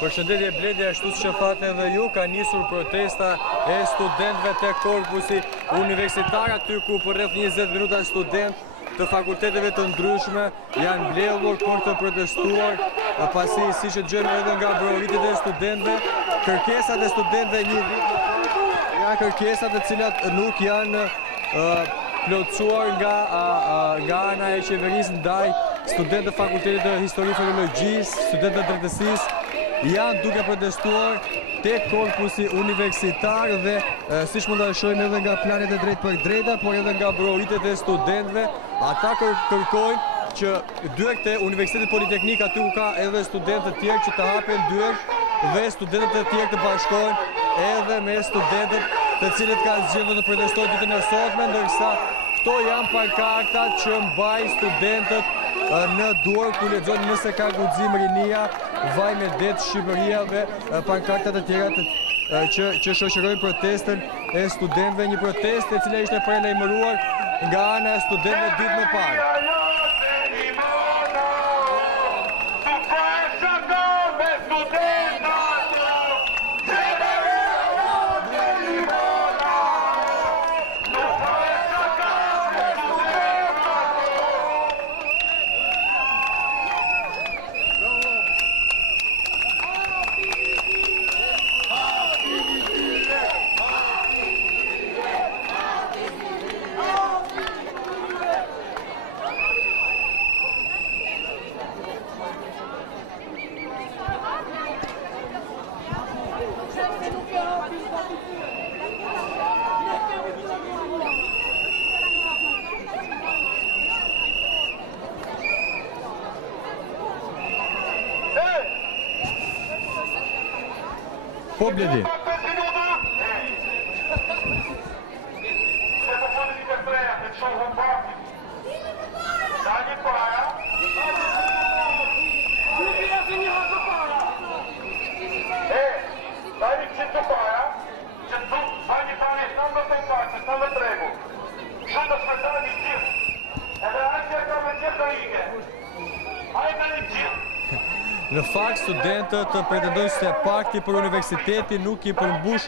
Përshëndetje Bledi, ashtu që thatë edhe ju, ka nisur protesta e studentëve të korpusi universitar, aty ku për rreth 20 minuta student të fakulteteve të ndryshme janë mbledhur për të protestuar, pasi si që dëgjojmë edhe nga brovitit e studentëve, kërkesat e studentëve një vit janë kërkesat të cilat nuk janë plotësuar nga ana e qeverisë ndaj studentët të fakultetit të histori filologjisë, studentët të drejtësisë, janë duke protestuar tek korpusi universitar dhe siç mund ta shohim edhe nga planet e drejt për drejta, por edhe nga brovitet e studentëve, ata kërkojnë që dyert e Universitetit Politeknik, aty ku ka edhe studentë të tjerë, që të hapen dyert dhe studentët e tjerë të bashkohen edhe me studentët të cilët kanë zgjedhur të protestojnë ditën e sotme, ndërsa këto janë pankartat që mbajnë studentët në dorë, ku lexojnë nëse ka guxim rinia, vaj me det Shqipëria dhe pankartat e tjera që shoqërojnë protestën e studentëve, një protestë e cila ishte paralajmëruar nga ana e studentëve ditë më parë. Po Bledi. Në fakt, studentët pretendojnë se pakti për universiteti nuk i përmbush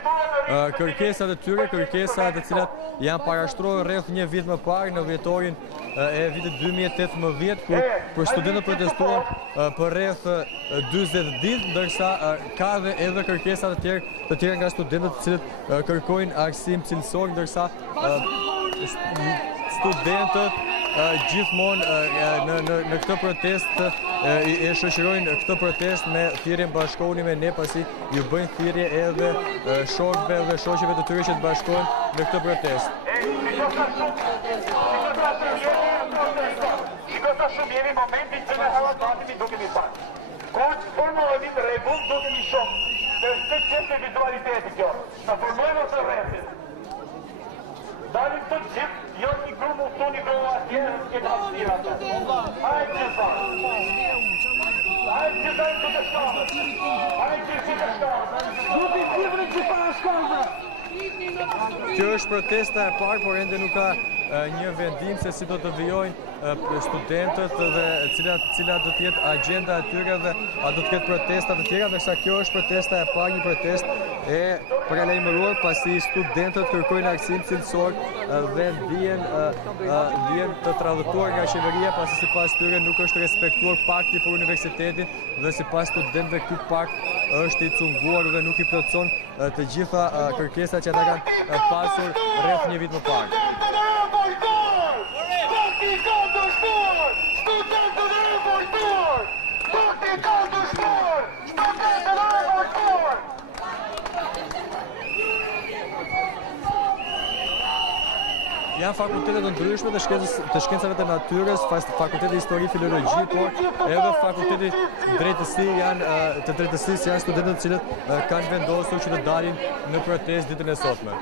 kërkesat e tyre, kërkesat e cilat janë parashtruar rreth një vit më parë në vjetorin e vitit 2018, ku për studentët protestuan për rreth 40 ditë, ndërsa ka dhe edhe kërkesat të tjera nga studentët të cilët kërkojnë arsim cilësor, ndërsa studentët gjithmonë në këtë protest e shoqërojnë këtë protest me thirrjen bashkohuni me ne, pasi ju bëjnë thirrje edhe shokëve dhe shoqeve të tyre që të bashkohen në këtë protest. Shikota shumë jemi momentin që ne hallafatimi duke një parë. Kur që formojemi të regull duke një shumë. Dhe është të qështë vizualiteti kjo. Të formojmë ose rrëndit. Dalim të gjithë, jo një grumu të një grumu atje, që të hapsira të. Hajtë gjitha. Hajtë gjitha të të shkallë. Hajtë gjitha të shkallë. Grupi gjithë gjitha të shkallë. Kjo është protesta e parë, por ende nuk ka një vendim se si do të vijojnë studentët dhe cilat do të jetë agenda e tyre dhe a do të ketë protesta të tjera, ndërsa kjo është protesta e parë, një protestë e paralajmëruar, pasi studentët kërkojnë arsim cilësor dhe ndjen të tradhtuar nga qeveria, pasi sipas tyre nuk është respektuar pakti për universitetin dhe sipas studentëve ky pakt është i cunguar dhe nuk i plotëson të gjitha kërkesat që ata kanë pasur rreth një vit më parë. Janë fakultetet të ndryshme të shkencave të natyrës, fakulteti histori filologji, por edhe fakulteti të drejtësisë janë studentët të cilët kanë vendosur që të dalin në protestë ditën e sotme.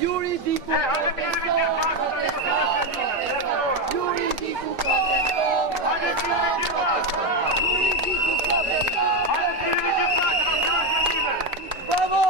Juridiku Bravo!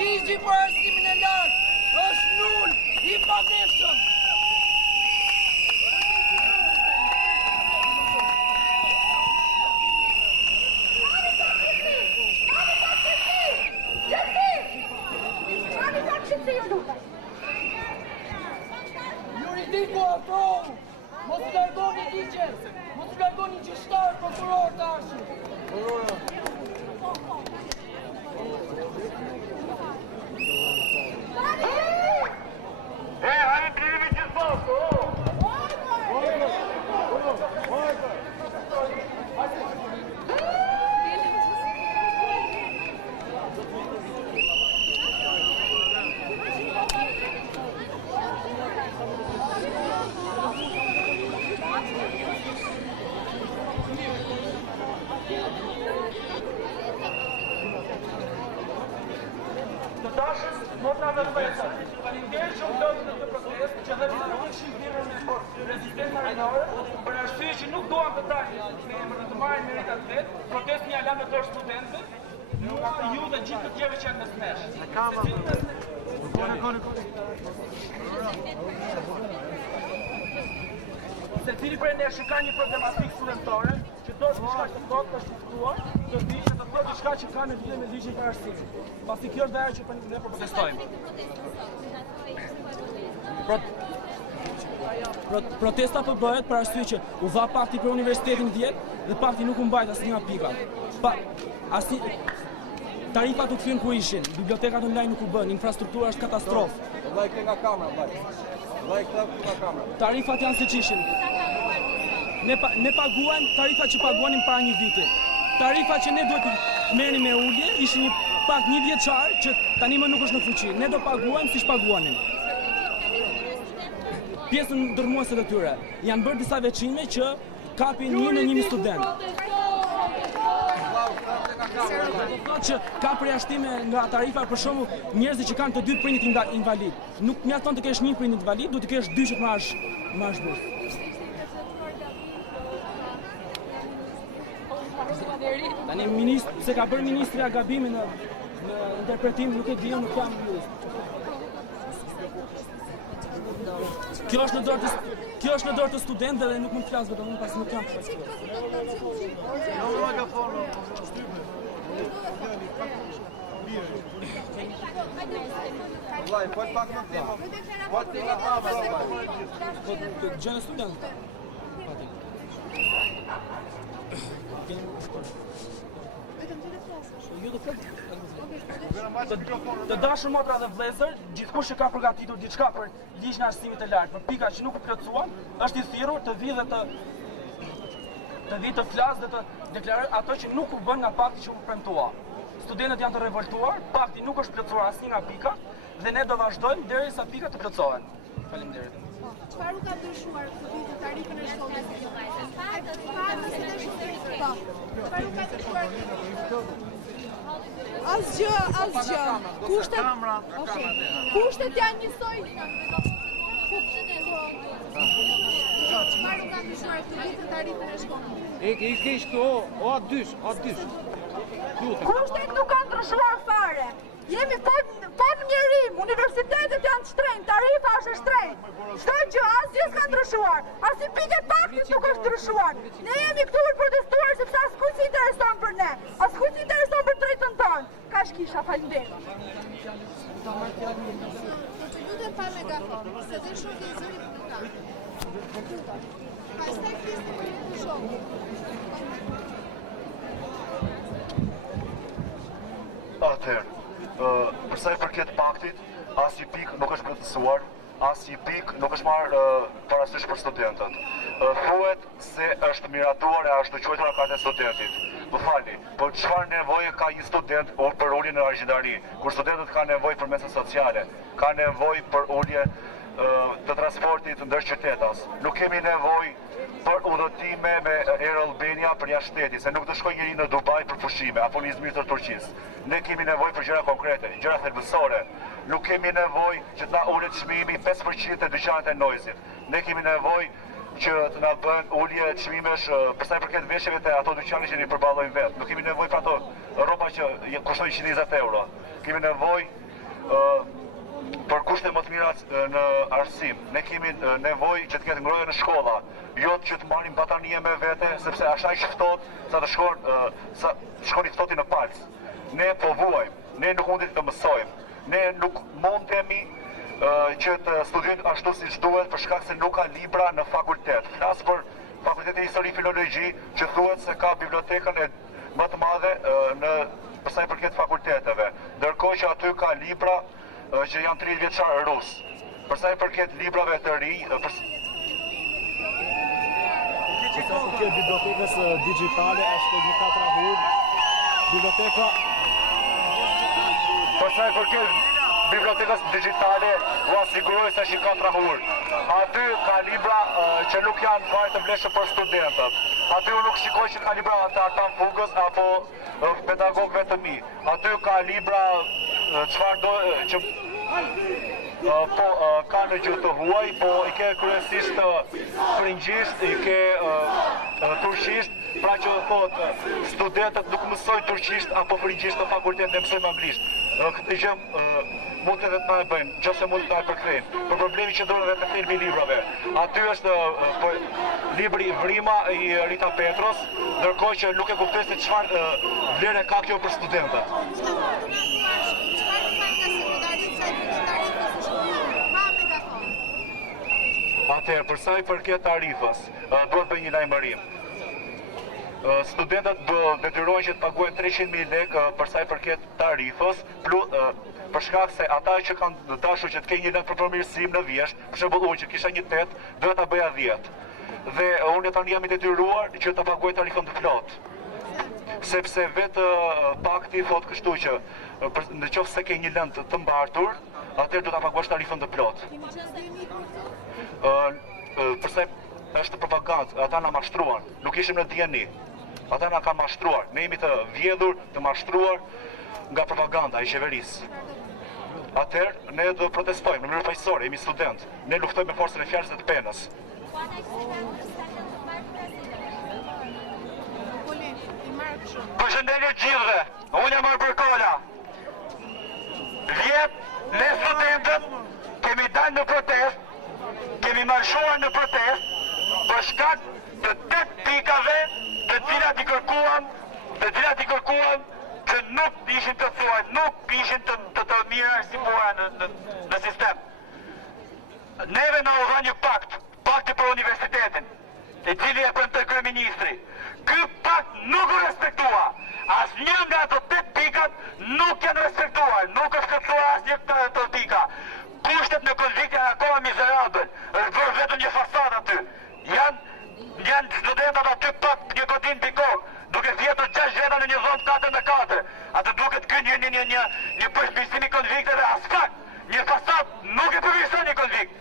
Ligji për arsimin e lartë është nul I padeshëm. Juridiku afrohu, mos I largoni ligjen, mos I largoni gjyqtar, prokuror tash. Të dashur, motra dhe vëllezër, faleminderit që u lodhët në këtë protestë, që dhe vërtetëshin firmën e rezistencë marinore, për arsye që nuk duan të dalin me emër të marrin meritat vet, protestën ja lanë dorë studentëve, mua, ju dhe gjithë të tjerëve që janë në smesh. Secili prej nesh që ka një problematikë studentore, që do të diçka që thotë të shiftuar, do të diçka të thotë diçka që ka në lidhje me ligjin për arsimit. Pasi kjo është ajo që ne protestojmë. Protesta po bëhet për arsye që u dha pakti për universitetin 10 dhe pakti nuk u mbajt asnjë nga pikat. Tarifat u kthyen ku ishin, bibliotekat online nuk u bën, infrastruktura është katastrofë. Vllai nga kamera, vllai. Vllai nga kamera. Tarifat janë siç ishin. Ne paguam tarifat që paguanim para një viti. Tarifat që ne duhet të merrnim me ulje ishin një pak 1 vjeçar që tani më nuk është në fuqi. Ne do paguam siç paguanim. Pjesën ndërmuese të tyre janë bërë disa veçime që kapin 1 në 1 student. Që ka përjashtime nga tarifa për shembull njerëzit që kanë të dy prindit invalid. Nuk mjafton të kesh një prind invalid, duhet të kesh 2 që të marrësh bursë. Tani se ka bërë ministri gabimin në interpretim, nuk e di, nuk jam jurist. Kjo është në dorë të studentëve dhe nuk mund të flas vetëm unë pasi nuk jam Vllai, po pak më tempo. Po ti nga kamera, vllai. Gjënë student. Të dashur motra dhe vëllezër, gjithkush që ka përgatitur diçka për ligjin e arsimit të lartë, për pika që nuk u plotësuan, është I thirrur të vijë dhe të flasë dhe të deklarojë ato që nuk u bën nga pakti që u premtua. Studentët janë të revoltuar, pakti nuk është plotësuar asnjë nga pikat dhe ne do vazhdojmë derisa pikat të plotësohen. Faleminderit. Çfarë u ka ndryshuar këtë vit tarifën e shkollës? Çfarë u ka ndryshuar? Asgjë. Kushtet janë njësoj. Çfarë u ka ndryshuar këtë vit tarifën e shkollës? I kesh këto, o dysh. Kushtet nuk kanë ndryshuar fare. Jemi pa në mjerim, universitetet janë shtrenjtë, tarifa është shtrenjtë. Çdo gjë, asgjë s'ka ndryshuar. As i pikë paktit nuk është ndryshuar. Ne jemi këtu për protestuar sepse askuj si intereson për ne. Askuj si intereson për drejtën tonë. Kaq kisha, faleminderit. Do të lutem pa megafon, se dhe shumë i zëri publikan. Pastaj flisni për një shumë. Atëherë, përsa i përket paktit, as i pik nuk është plotësuar, as i pik nuk është marrë parasysh për studentët. Thuhet se është miratuar e është quajtur karta e studentit. Më falni, por çfarë nevoje ka një student për ulje në argjendari, kur studentët kanë nevojë për mesa sociale, kanë nevojë për ulje të transportit ndër qytetas. Nuk kemi nevojë për udhëtime me Air Albania për jashtë shtetit, se nuk të shkoj njëri në Dubai për pushime, apo në Izmir të Turqisë. Ne kemi nevojë për gjëra konkrete, gjëra thelbësore. Nuk kemi nevojë që të na ulet çmimi 5% të dyqanet e Noizit. Ne kemi nevojë që të na bën ulje çmimesh për sa i përket veshjeve të ato dyqane që ne përballojmë vetë. Nuk kemi nevojë për ato rroba që kushtojnë 120 euro. Kemi nevojë për kushte më të mira në arsim. Ne kemi nevojë që të ketë ngrohje në shkolla, jo që të marrim batanie me vete, sepse asaj që ftohet sa të shkoni ftoti në palc. Ne po vuajmë, ne nuk mundit të mësojmë, ne nuk mundemi që të studiojmë ashtu siç duhet për shkak se nuk ka libra në fakultet. Flas për Fakultetin e Histori Filologji, që thuhet se ka bibliotekën e më të madhe për sa i përket fakulteteve, ndërkohë që aty ka libra që janë 30 vjeçar rus. Për sa i përket librave të rinj, për sa i përket bibliotekës digjitale është një katrahur. Biblioteka Për sa i përket bibliotekës digjitale, u asiguroj se është një katrahur. Aty ka libra që nuk janë fare të vlefshëm për studentët. Aty unë nuk shikoj që ka libra të Artan Fugës apo pedagogëve të mi. Aty ka libra çfarë do që ka në gjuhë të huaj, po i ke kryesisht frëngjisht, i ke turqisht, pra që thotë studentët nuk mësojnë turqisht apo frëngjisht në fakultet dhe mësojnë anglisht. Këtë gjë mund të na e bëjnë, nëse mund të na e përkthejnë. Për problemi që ndodhet me thelbi i librave. Aty është libri Vrima i Rita Petros, ndërkohë që nuk e kuptoj se çfarë vlere ka kjo për studentët. Atëherë, për sa i përket tarifës, duhet bëj një lajmërim. Studentët detyrohen që të paguajnë 300.000 lekë për sa i përket tarifës, për shkak se ata që kanë dashur që të kenë një lëndë për përmirësim në vjesht, për shembull unë që kisha një 8, duhet ta bëja 10. Dhe unë tani jam i detyruar që të paguaj tarifën të plotë. Sepse vetë pakti thotë kështu që në qoftë se ke një lëndë të mbartur, atëherë do ta paguash tarifën të plotë. Përse është propagandë, ata na mashtruan, nuk ishim në dieni. Ata na kanë mashtruar, ne jemi të vjedhur, të mashtruar nga propaganda e qeverisë. Atëherë ne do protestojmë në mënyrë faqësore, jemi student. Ne luftojmë me forcën e fjalës dhe të penës. Përshëndetje gjithëve, unë jam Arperkola. Vjet, ne studentët kemi dalë në protest, kemi marshuar në protest për shkak të 8 pikave të cilat i kërkuan që nuk ishin të thuajt, nuk ishin të mira si pora në sistem. Neve na u dha një pakti për universitetin, i cili e premtoi kryeministri. Ky pakt nuk u respektua. Asnjë nga ato 8 pikat nuk janë respektuar, nuk është kërkuar asnjë të pika. Kushtet në konflikt janë akoma mizerabël, është bërë vetëm një fasadë aty. Janë studentët aty pak një kodin pikok, duke fjetur 6 veta në një zonë 4x4. Atë duket kënë një përshpirësim i konflikteve as pak. Një fasadë nuk e përmirëson një konflikt.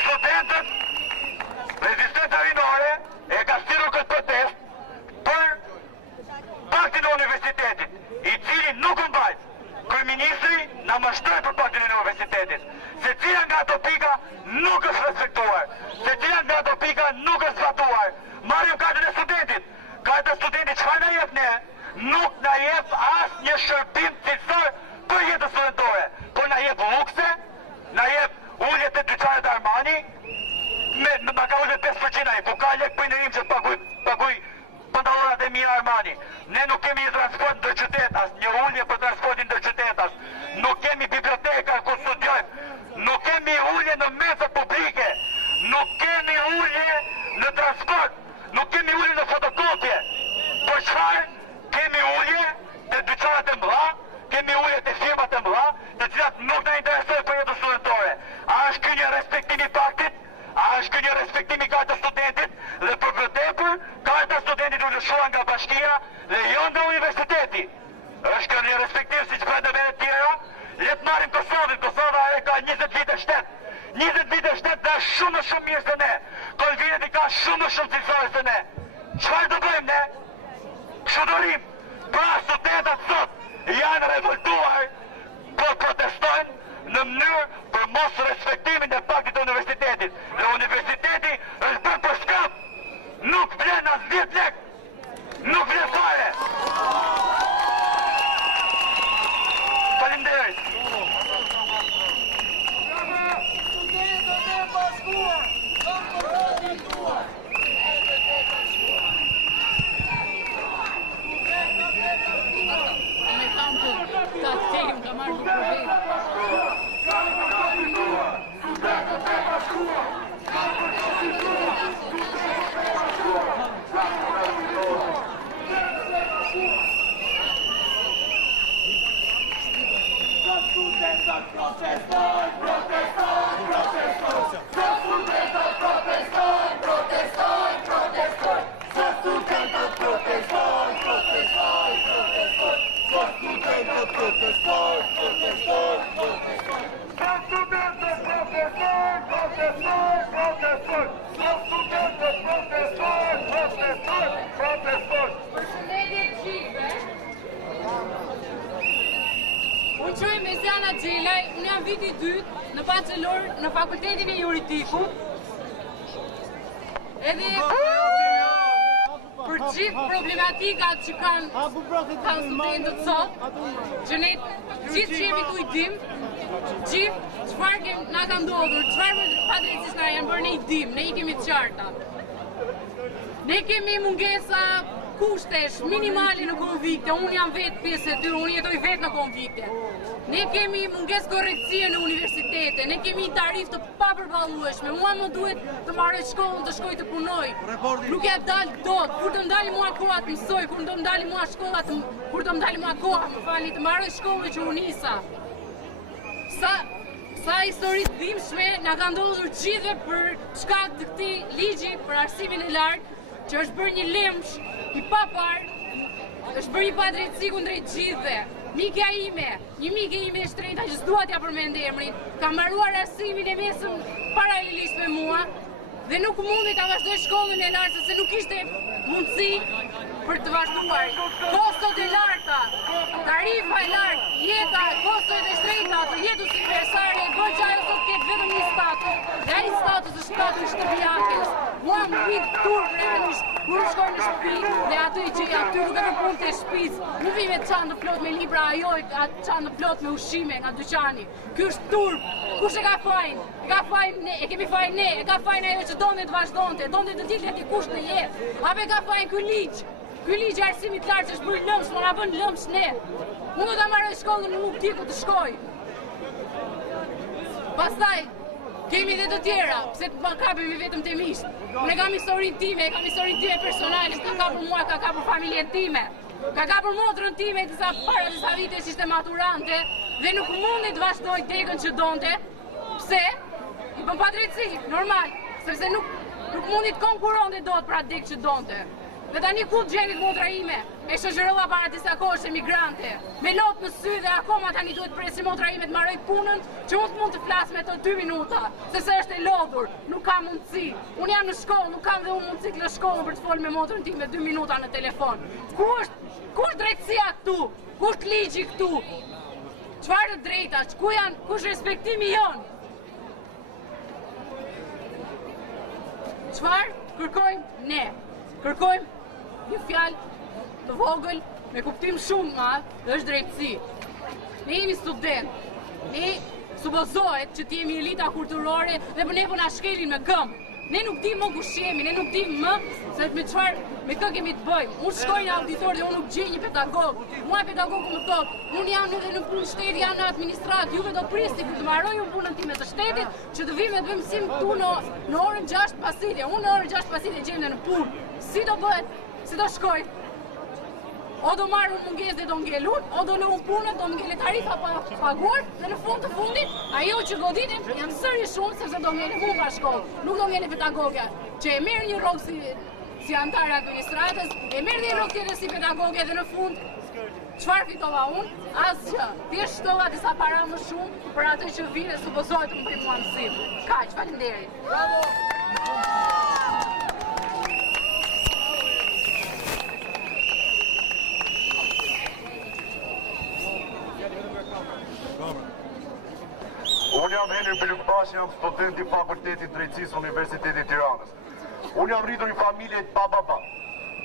Studentët, rezistenca rinore e ka sjellur këtë protest për paktin e universitetit, i cili nuk u mbajt. Kryeministri na mashtroi për paktin e universitetit. Se cila nga ato pika nuk është respektuar. Se cilat nga ato pika nuk është zbatuar. Marrim kartën e studentit. Karta e studentit çfarë na jep ne? Nuk na jep asnjë shërbim cilësor për jetën studentore. Por na jep lukse, na jep uljet e dyqanet Armani, ma ka ullet 5% ai, po ka lek për ndërim që të paguj pantallonat e mira Armani. Ne nuk kemi një transport ndër qytetas, një ulje për transportin ndër qytetas. Nuk kemi biblioteka ku studiojmë. Nuk kemi ulje në mesat publike. Nuk kemi ulje në transport. Nuk kemi ulje në fotokopje. Por çfarë? Kemi ulje të dyqanet e mëdha, kemi ulje të firmat e mëdha, të cilat nuk na interesojnë për jetën studentore. A është ky një respektim i paktit? A është ky një respektim i kartës studentit? Dhe për vërtetër, karta studentit u lëshua nga bashkia dhe jo nga universiteti. Është ky një respektim siç bëjnë vendet tjera? Le të marrim Kosovën. Kosova e ka 20 vite shtet. 20 vite shtet dhe është shumë më shumë mirë se ne. Kolvinet i ka shumë më shumë cilësore se ne. Çfarë do bëjmë ne? Këshudorim. Pra studentat sot janë revoltuar, po protestojnë në mënyrë për mos respektimin e paktit të universitetit. Dhe universiteti është bërë për shkap. Nuk vlen as 10 lek. Nuk vlen fare. Faleminderit. Unë qoj Mesiana Gjelaj, unë jam viti 2 në bachelor në fakultetin e juridikut. Edhe për gjithë problematikat që kanë studentët sot, që ne gjithë që jemi tu i dim, gjithë çfarë na ka ndodhur, çfarë padrejtisht na janë bërë ne i dim, ne i kemi të qarta. Ne kemi mungesa kushtesh minimale në konvikte, unë jam vetë pjesë e tyre, unë jetoj vetë në konvikte. Ne kemi munges korrektësie në universitete, ne kemi tarif të papërballueshme, mua më duhet të marrë shkollën të shkoj të punoj. Nuk e dalë dot, kur të ndali mua koha të mësoj, kur të ndali mua shkolla kur të ndali mua koha, më falni, të marrë shkollën që unë nisa. Sa histori të dhimbshme na ka ndodhur gjithë për shkak të këtij ligji për arsimin e lartë, që është bërë një lemsh i papar, është bërë një padrejtësi kundrejt gjithëve. Mikja ime, një mike ime e shtrejta që s'dua t'ja përmend emrin, ka mbaruar arsimin e mesëm paralelisht me mua dhe nuk mundi ta vazhdoj shkollën e lartë sepse nuk ishte mundësi për të vazhduar. Kostot e larta, tarifa e lartë, jeta, kostot e shtrejta, të jetës universale, bërë që ajo sot ketë vetëm një status, dhe ai status është status shtëpiakes. Mua më vit tur realisht, kur shkoj në shtëpi dhe aty që aty nuk e punë të shtëpisë, nuk vi me çantë plot me libra, ajo çantë plot me ushqime nga dyqani. Ky është turp. Kush e ka fajin? E ka fajin ne, e kemi fajin ne, e ka fajin ajo që donte të vazhdonte, donte të dilte ti kush në jetë. Apo e ka fajin ky ligj? Ky ligj i arsimit lartë që është bërë lëmsh, më na bën lëmsh ne. Unë do ta marrë shkollën, nuk di ku të shkoj. Pastaj kemi dhe të tjera, pse të kapemi vetëm të misht. Unë kam historinë time, kam historinë time personale, ka kapur mua, ka kapur familjen time. Ka kapur motrën time para disa vitesh ishte maturante dhe nuk mundi të vazhdoj tekën që donte. Pse? I bën padrejtësi, normal, sepse nuk mundi të konkuronte dot për atë dekë që donte. Dhe tani ku gjenit motra ime? E shoqërova para disa kohësh emigrante. Me lot në sy dhe akoma tani duhet presi motra ime të marroj punën që unë mund të flas me to 2 minuta, sepse është e lodhur, nuk ka mundësi. Unë jam në shkollë, nuk kam dhe unë mundësi të lë shkollën për të folë me motrën time 2 minuta në telefon. Ku është drejtësia këtu? Ku është ligji këtu? Çfarë drejtash? Ku është respektimi jon? Çfarë kërkojmë ne? Kërkojmë një fjalë të vogël me kuptim shumë madh, është drejtësi. Ne jemi student. Ne supozohet që t'jemi elita kulturore dhe për ne po na shkelin me këmbë. Ne nuk dim më kush jemi, ne nuk dim më se me kë kemi të bëjmë. Unë shkoj në auditor dhe unë nuk gjej një pedagog. Mua pedagogu më thotë, unë jam edhe në punë shteti, jam në administrat, juve do prisni kur të mbaroj unë punën time të shtetit, që të vim dhe të bëjmë mësim këtu në orën 6 pasdite. Unë në orën 6 pasdite gjejmë në punë. Si do bëhet? Si do shkoj? O do marrë unë mungesë dhe do ngell unë, o do në unë punët, do ngell tarifa pa paguar, dhe në fund të fundit, ajo që goditim janë sëri shumë, sepse do ngell unë pa shkollë, nuk do ngell pedagogja, që e merë një rogë si antarë administratës, e merë një rogë tjetër si pedagogja dhe në fund, çfarë fitova unë? Asgjë. Thjesht shtova disa para më shumë për atë që vjen supozohet të më bëj mua mësim. Kaq, faleminderit. Bravo! Unë jam Henry Bilukbash, jam student i Fakultetit Drejtësisë Universitetit Tiranës. Unë jam rritur një familje pa baba.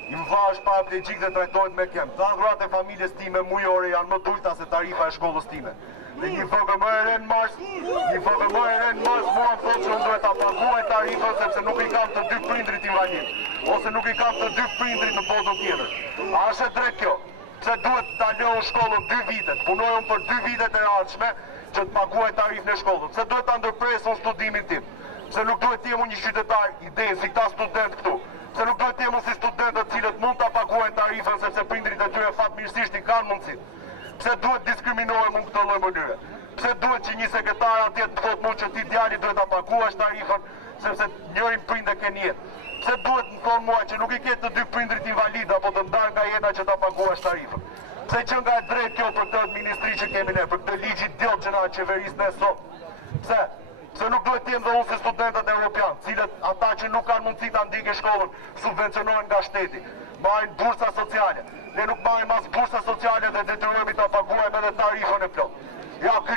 I më vash paraplegjik dhe trajtohet me kem. Ta dhurat e familjes time mujore janë më tulta se tarifa e shkollës time. Dhe një vëgë më e renë mars, mua më thotë që unë duhet ta paguaj tarifën sepse nuk i kam të dy prindrit invalid, ose nuk i kam të dy prindrit në botën tjetër. A është e drejt kjo? Pse duhet ta lëu shkollën 2 vite, punojmë për 2 vitet e ardhshme që të paguaj tarifën e shkollës. Pse duhet ta ndërpresun studimin tim? Pse nuk duhet të jem një qytetar i idejë si këta student këtu? Pse nuk duhet të jem si studentët cilët mund ta paguajnë tarifën sepse prindrit e tyre fatmirësisht i kanë mundësitë? Pse duhet diskriminohem unë këtë lloj mënyre? Pse duhet që një sekretar atje të thotë mua që ti djali duhet ta paguash tarifën sepse njërin prind e ken jetë? Pse duhet më thonë mua që nuk i ke të dy prindrit invalid apo të ndarë nga jeta që ta paguash tarifën? Pse që nga e drejt kjo për këtë ministri që kemi ne, për këtë ligj idiot që na qeverisë ne sot? Pse? Pse nuk duhet të jem dhe unë si studentët evropian, cilët ata që nuk kanë mundësi ta ndjekin shkollën, subvencionohen nga shteti, marrin bursa sociale. Ne nuk marrim as bursa sociale dhe detyrohemi ta paguajmë edhe tarifën e plot. Ja, ky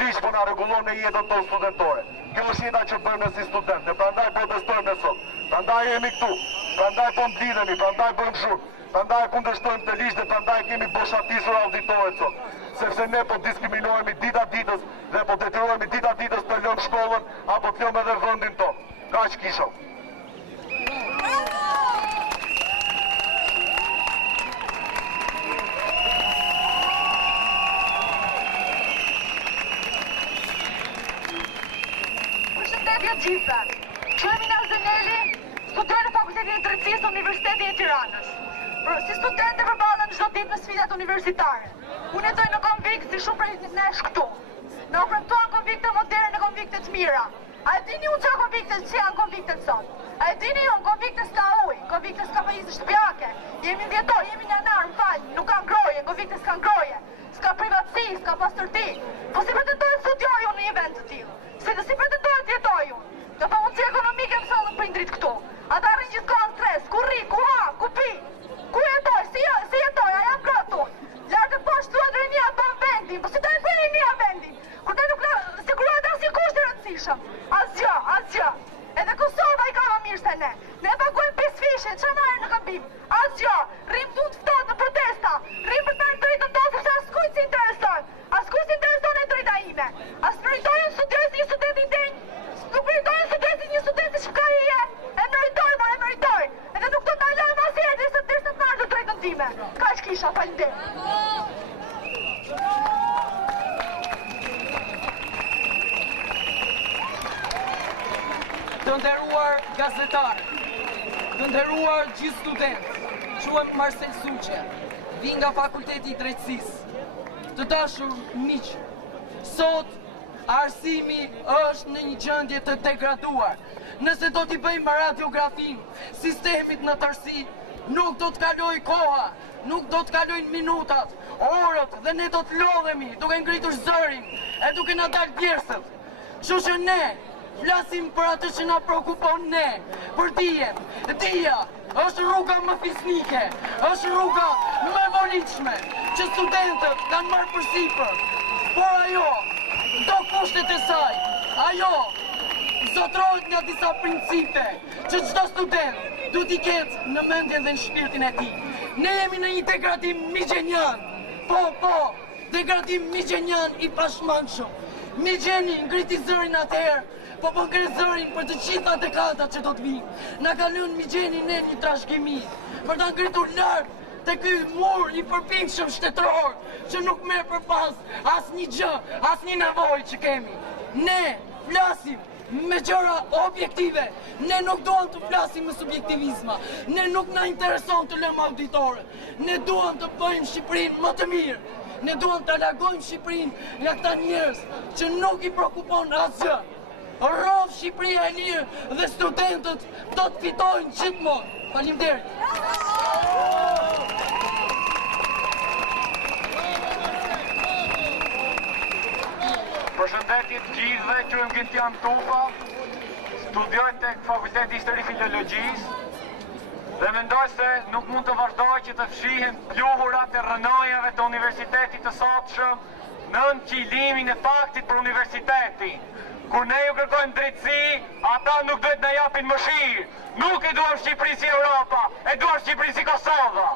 ligj po na rregullon në jetën tonë studentore. Kjo është jeta që bëjmë ne si studentë, prandaj protestojmë ne sot. Prandaj jemi këtu. Prandaj po mblidhemi, prandaj bëjmë zhurmë. Prandaj kundërshtojmë këtë ligj dhe prandaj kemi boshatisur auditorët sot. Sepse ne po diskriminohemi dita ditës dhe po detyrohemi dita ditës të lëmë shkollën apo të lëmë edhe vendin tonë. Kaq kisha. Përshëndetje gjithëve. Quhemi Nazaneli, studoj në Fakultetin e Drejtësisë Universitetit e Tiranës. Si studente përballen çdo ditë me sfidat universitare. Unë jetoj në konvikt si shumë prej nesh këtu. Në ofruan konvikte moderne në konvikte të mira. A e dini unë çfarë konvikte që janë konviktet sot? A e dini unë konvikte s'ka ujë, konvikte s'ka pajisje shtëpiake. Jemi ndjetor, jemi një anar, nuk ka ngroje, konvikte s'ka ngroje. S'ka privatësi, s'ka pastërti. Po si pretendoj të studioj unë në një vend të tillë? Si pretendoj të jetoj unë? Të pamundësi ekonomike më sollën prindrit këtu. Ata rrin gjithkohë në stres, ku rri, ku ha, ku pi. Ku jetoj? Si jetoj? A jam gratë unë? Lartë poshtë thuhet rinia bën vendin, po si do e bëj rinia vendin? Kur ne nuk sigurohet asnjë kusht i rëndësishëm. Asgjë. Edhe Kosova i ka më mirë se ne. Ne paguajmë 5 fishe, çfarë marrim në këmbim? Asgjë. Rrim tu të ftohtë në protesta. Rrim për të drejtën tonë sepse askujt si intereson. Askujt si intereson e drejta ime. As meritojnë studioj si një student i denj. Nuk meritojnë studioj si një student i shkaj i jetë. E meritojnë. Edhe nuk do ta lëmë asnjëherë derisa të marrë të drejtën time. Kaq kisha, faleminderit. Të nderuar gazetarë, të nderuar gjithë studentë, quhem Marcel Suqe, vi nga Fakulteti i Drejtësisë. Të dashur miq, sot arsimi është në një gjendje të degraduar. Nëse do t'i bëjmë radiografin sistemit në tërësi, nuk do të kaloj koha, nuk do të kalojnë minutat, orët dhe ne do të lodhemi duke ngritur zërin e duke na dalë djersët. Kështu që ne flasim për atë që na prekupon ne, për dijen. Dija është rruga më fisnike, është rruga më e volitshme që studentët kanë marrë përsipër. Por ajo, do kushtet e saj, ajo zotrohet nga disa principe që çdo student duhet i ketë në mendjen dhe në shpirtin e tij. Ne jemi në një degradim migjenian. Po, degradim migjenian i pashmangshëm. Migjeni ngriti zërin atëherë, po ngre zërin për të gjitha dekadat që do të vinë. Na ka lënë migjeni ne një trashëgimi për ta ngritur lart te ky mur i përpinqshëm shtetëror që nuk merr përpas asnjë gjë, asnjë nevojë që kemi. Ne flasim me gjëra objektive. Ne nuk duam të flasim me subjektivizma. Ne nuk na intereson të lëmë auditore. Ne duam të bëjmë Shqipërinë më të mirë. Ne duam të largojmë Shqipërinë nga këta njerëz që nuk i shqetëson asgjë. Rrov Shqipëria e lirë dhe studentët do të fitojnë gjithmonë. Faleminderit. Përshëndetje të gjithëve, quhem Gentian Tufa, studioj tek Fakulteti Histori Filologjisë dhe mendoj se nuk mund të vazhdoj që të fshihen pluhurat e rrënojave të universitetit të sotshëm nën qilimin e faktit për universiteti. Kur ne ju kërkojmë drejtësi, ata nuk duhet na japin mëshirë. Nuk e duam Shqipëri si Europa, e duam Shqipëri si Kosova.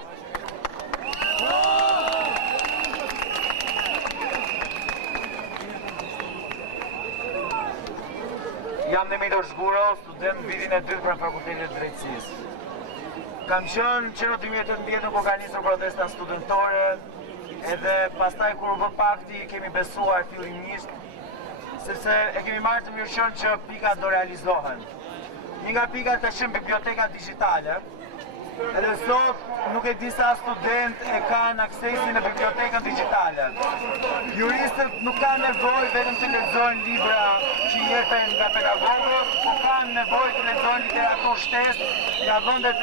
Jam Demitor Zguro, student në vitin e 2 për Fakultetin e Drejtësisë. Kam qenë që në 2018 ku ka nisur protesta studentore, edhe pastaj kur u bë pakti kemi besuar fillimisht, sepse e kemi marrë të mirëqen që pikat do realizohen. Një nga pikat ka qenë biblioteka digjitale, edhe sot nuk e di sa student e kanë aksesin në bibliotekën digjitale. Juristët nuk kanë nevojë vetëm të lexojnë libra që jepen nga pedagogët, por kanë nevojë të lexojnë literaturë shtesë nga vendet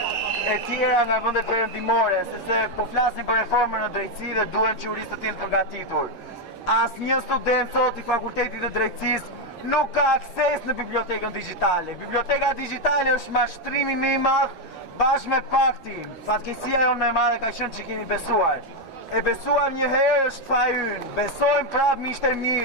e tjera, nga vendet perëndimore, sepse po flasin për reformën në drejtësi dhe duhet që juristët të jenë përgatitur. Asnjë student sot i Fakultetit të Drejtësisë nuk ka akses në bibliotekën digjitale. Biblioteka digjitale është mashtrimi më i madh bashkë me paktin. Fatkeqësia jonë më e madhe ka qenë që kemi besuar. E besuam një herë është faji ynë. Besojmë prapë miqtë e mi.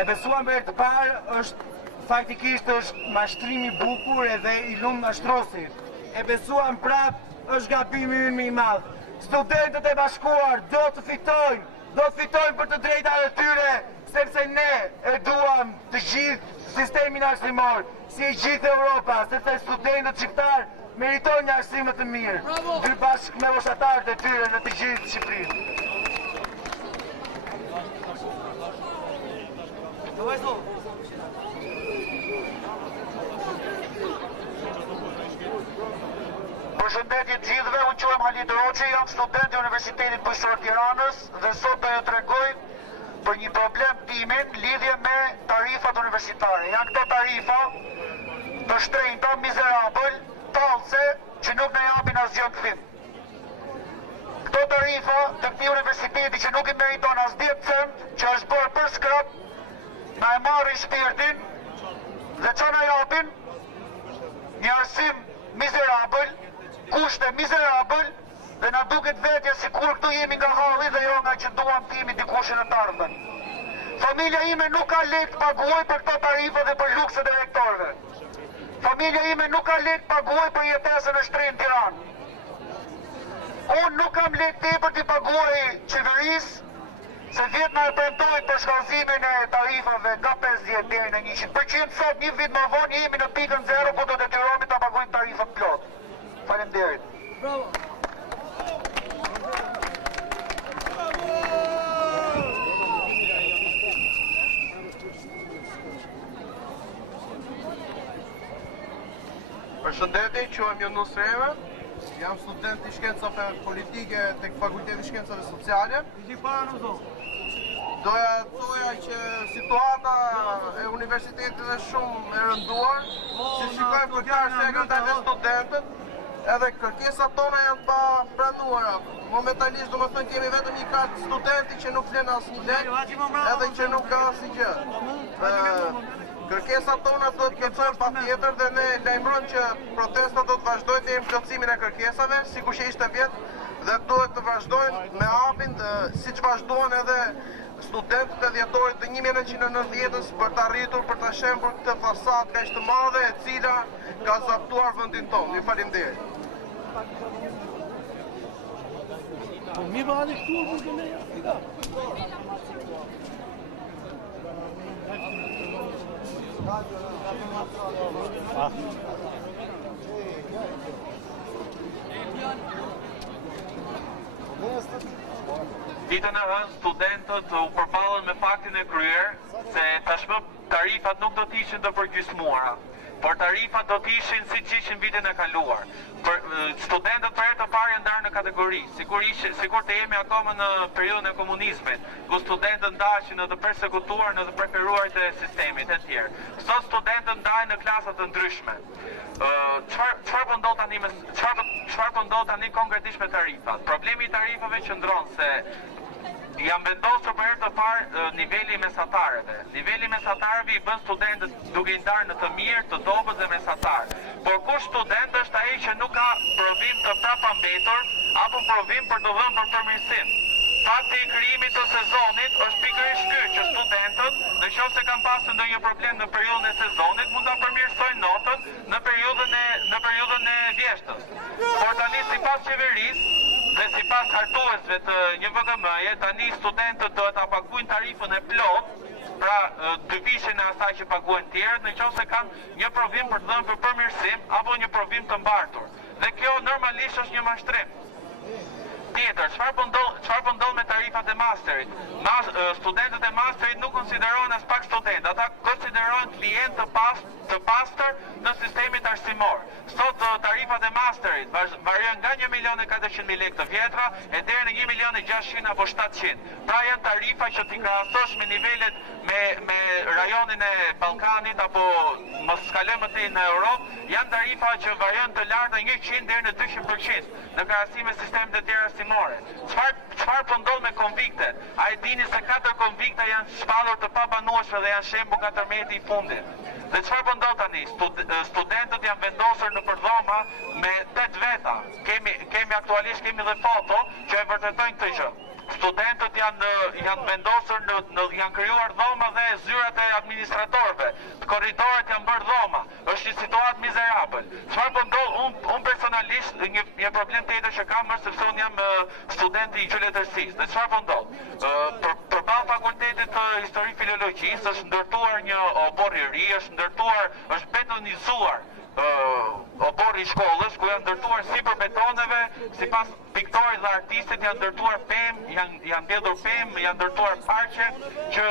E besuam për të parë është faktikisht është mashtrimi i bukur edhe i lumë mashtrosit. E besuam prapë është gabimi ynë më i madh. Studentët e bashkuar do të fitojnë për të drejtat e tyre, sepse ne e duam të gjithë sistemin arsimor, si e gjithë Europa, sepse studentët shqiptar meritojnë një arsim më të mirë, dy bashkë me moshatarët e tyre në të gjithë Shqipërinë. Përshëndetje të gjithëve, unë quhem Halid Roqi, jam student i Universitetit Bujqësor Tiranës dhe sot do ju tregoj për një problem timin lidhje me tarifat universitare. Janë këto tarifa të shtrenjta, mizerabël, tallse që nuk na japin asgjë kthim. Këto tarifa të këtij universiteti që nuk i meriton as 10 cent, që është bërë për skrap, na e marrin shpirtin dhe çfarë na japin? Një arsim mizerabël, kushte mizerabël, dhe na duket vetja si kur këtu jemi nga halli dhe jo nga që duam timi dikushin e të ardhmen. Familja ime nuk ka lek të paguaj për këto tarifa dhe për lukset e rektorëve. Familja ime nuk ka lek të paguaj për jetesën e shtrenjtë në Tiranë. Unë nuk kam lek tepër të paguaj qeverisë, se vjet na e premtojnë për shkallëzimin e tarifave nga 50 deri në 100%, sot një vit më vonë jemi në pikën 0 ku do detyrohemi ta paguajmë tarifat plot. Faleminderit. Bravo. Përshëndetje, quhem Jonus Reve, jam student i shkencave politike tek Fakulteti i Shkencave Sociale. Doja thoja që situata e universitetit është shumë e rënduar, si shikojmë për sekretariat dhe studentët, edhe kërkesat tona janë pa pranuara. Momentalisht do më thënë kemi vetëm një kartë studenti që nuk flen asnjë lek, edhe që nuk ka asnjë gjë. Kërkesat tona do të plotësohen patjetër dhe ne lajmërojmë që protesta do të vazhdojnë deri në plotësimin e kërkesave, sikur që ishte vjet, dhe duhet të vazhdojnë me hapin, siç vazhduan edhe studentët e dhjetorit të 1990-s për të arritur për të shembur këtë fasad kaq të madhe e cila ka zaptuar vendin tonë. Ju faleminderit. Po mi vani këtu për të ne. Ditën e hënë studentët u përballën me faktin e kryer se tashmë tarifat nuk do të ishin të përgjysmuara, por tarifat do të ishin siç ishin vitin e kaluar. Për studentët për herë të parë janë ndarë në kategori, sikur të jemi akoma në periudhën e komunizmit, ku studentët ndaheshin në të persekutuar, në të preferuarit e sistemit e tjerë. Sot studentët ndahen në klasa të ndryshme. Çfarë po ndodh tani konkretisht me tarifat? Problemi i tarifave qëndron se jam vendosur për herë të parë niveli mesatarëve. Niveli mesatarëve i bën studentët duke i ndarë në të mirë, të dobët dhe mesatar. Por kush student është ai që nuk ka provim të prapambetur apo provim për të dhënë për përmirësim. Fakti i krijimit të sezonit është pikërisht ky, që studentët, nëse kanë pasur ndonjë problem në periudhën e sezonit, mund ta përmirësojnë notën në periudhën e vjeshtës. Por tani sipas qeverisë dhe sipas hartuesve të një VKM-je, tani studentët do ta paguajnë tarifën e plotë, pra dyfishin e asaj që paguajnë tjerët, nëse kanë një provim për të dhënë për përmirësim apo një provim të mbartur. Dhe kjo normalisht është një mashtrim. Tjetër, çfarë po ndodh me tarifat e masterit? Studentët e masterit nuk konsiderohen as pak studentë, ata konsiderohen klientë të pastër të sistemit arsimor. Sot tarifat e masterit variojnë nga 1.400.000 lekë të vjetra e deri në 1.600.000 apo 700. Pra janë tarifa që ti krahasosh me nivelet me rajonin e Ballkanit apo mos skalojmë më tej në Europë, janë tarifa që variojnë të larta 100 deri në 200% në krahasim me sistemet e tjera arsimore. Çfarë po ndodh me konviktet? A e dini se 4 konvikta janë shpallur të pabanueshme dhe janë shembull 14 i fundit? Dhe çfarë po ndodh tani? Studentët janë vendosur në përdhoma me 8 veta. Kemi aktualisht dhe foto që e vërtetojnë këtë gjë. Studentët janë vendosur janë krijuar dhoma dhe zyrat e administratorëve. Korridoret janë bërë dhoma. Është një situatë mizerabël. Çfarë po ndodh? Unë personalisht një problem tjetër që kam është sepse unë jam student i gjuletërsisë. Dhe çfarë po ndodh? Përballë fakultetit të histori filologjisë është ndërtuar një obor i ri, është betonizuar obori i shkollës, ku janë ndërtuar sipër betoneve, sipas piktorit dhe artistit janë ndërtuar pemë, janë mbledhur pemë, janë ndërtuar parqe, që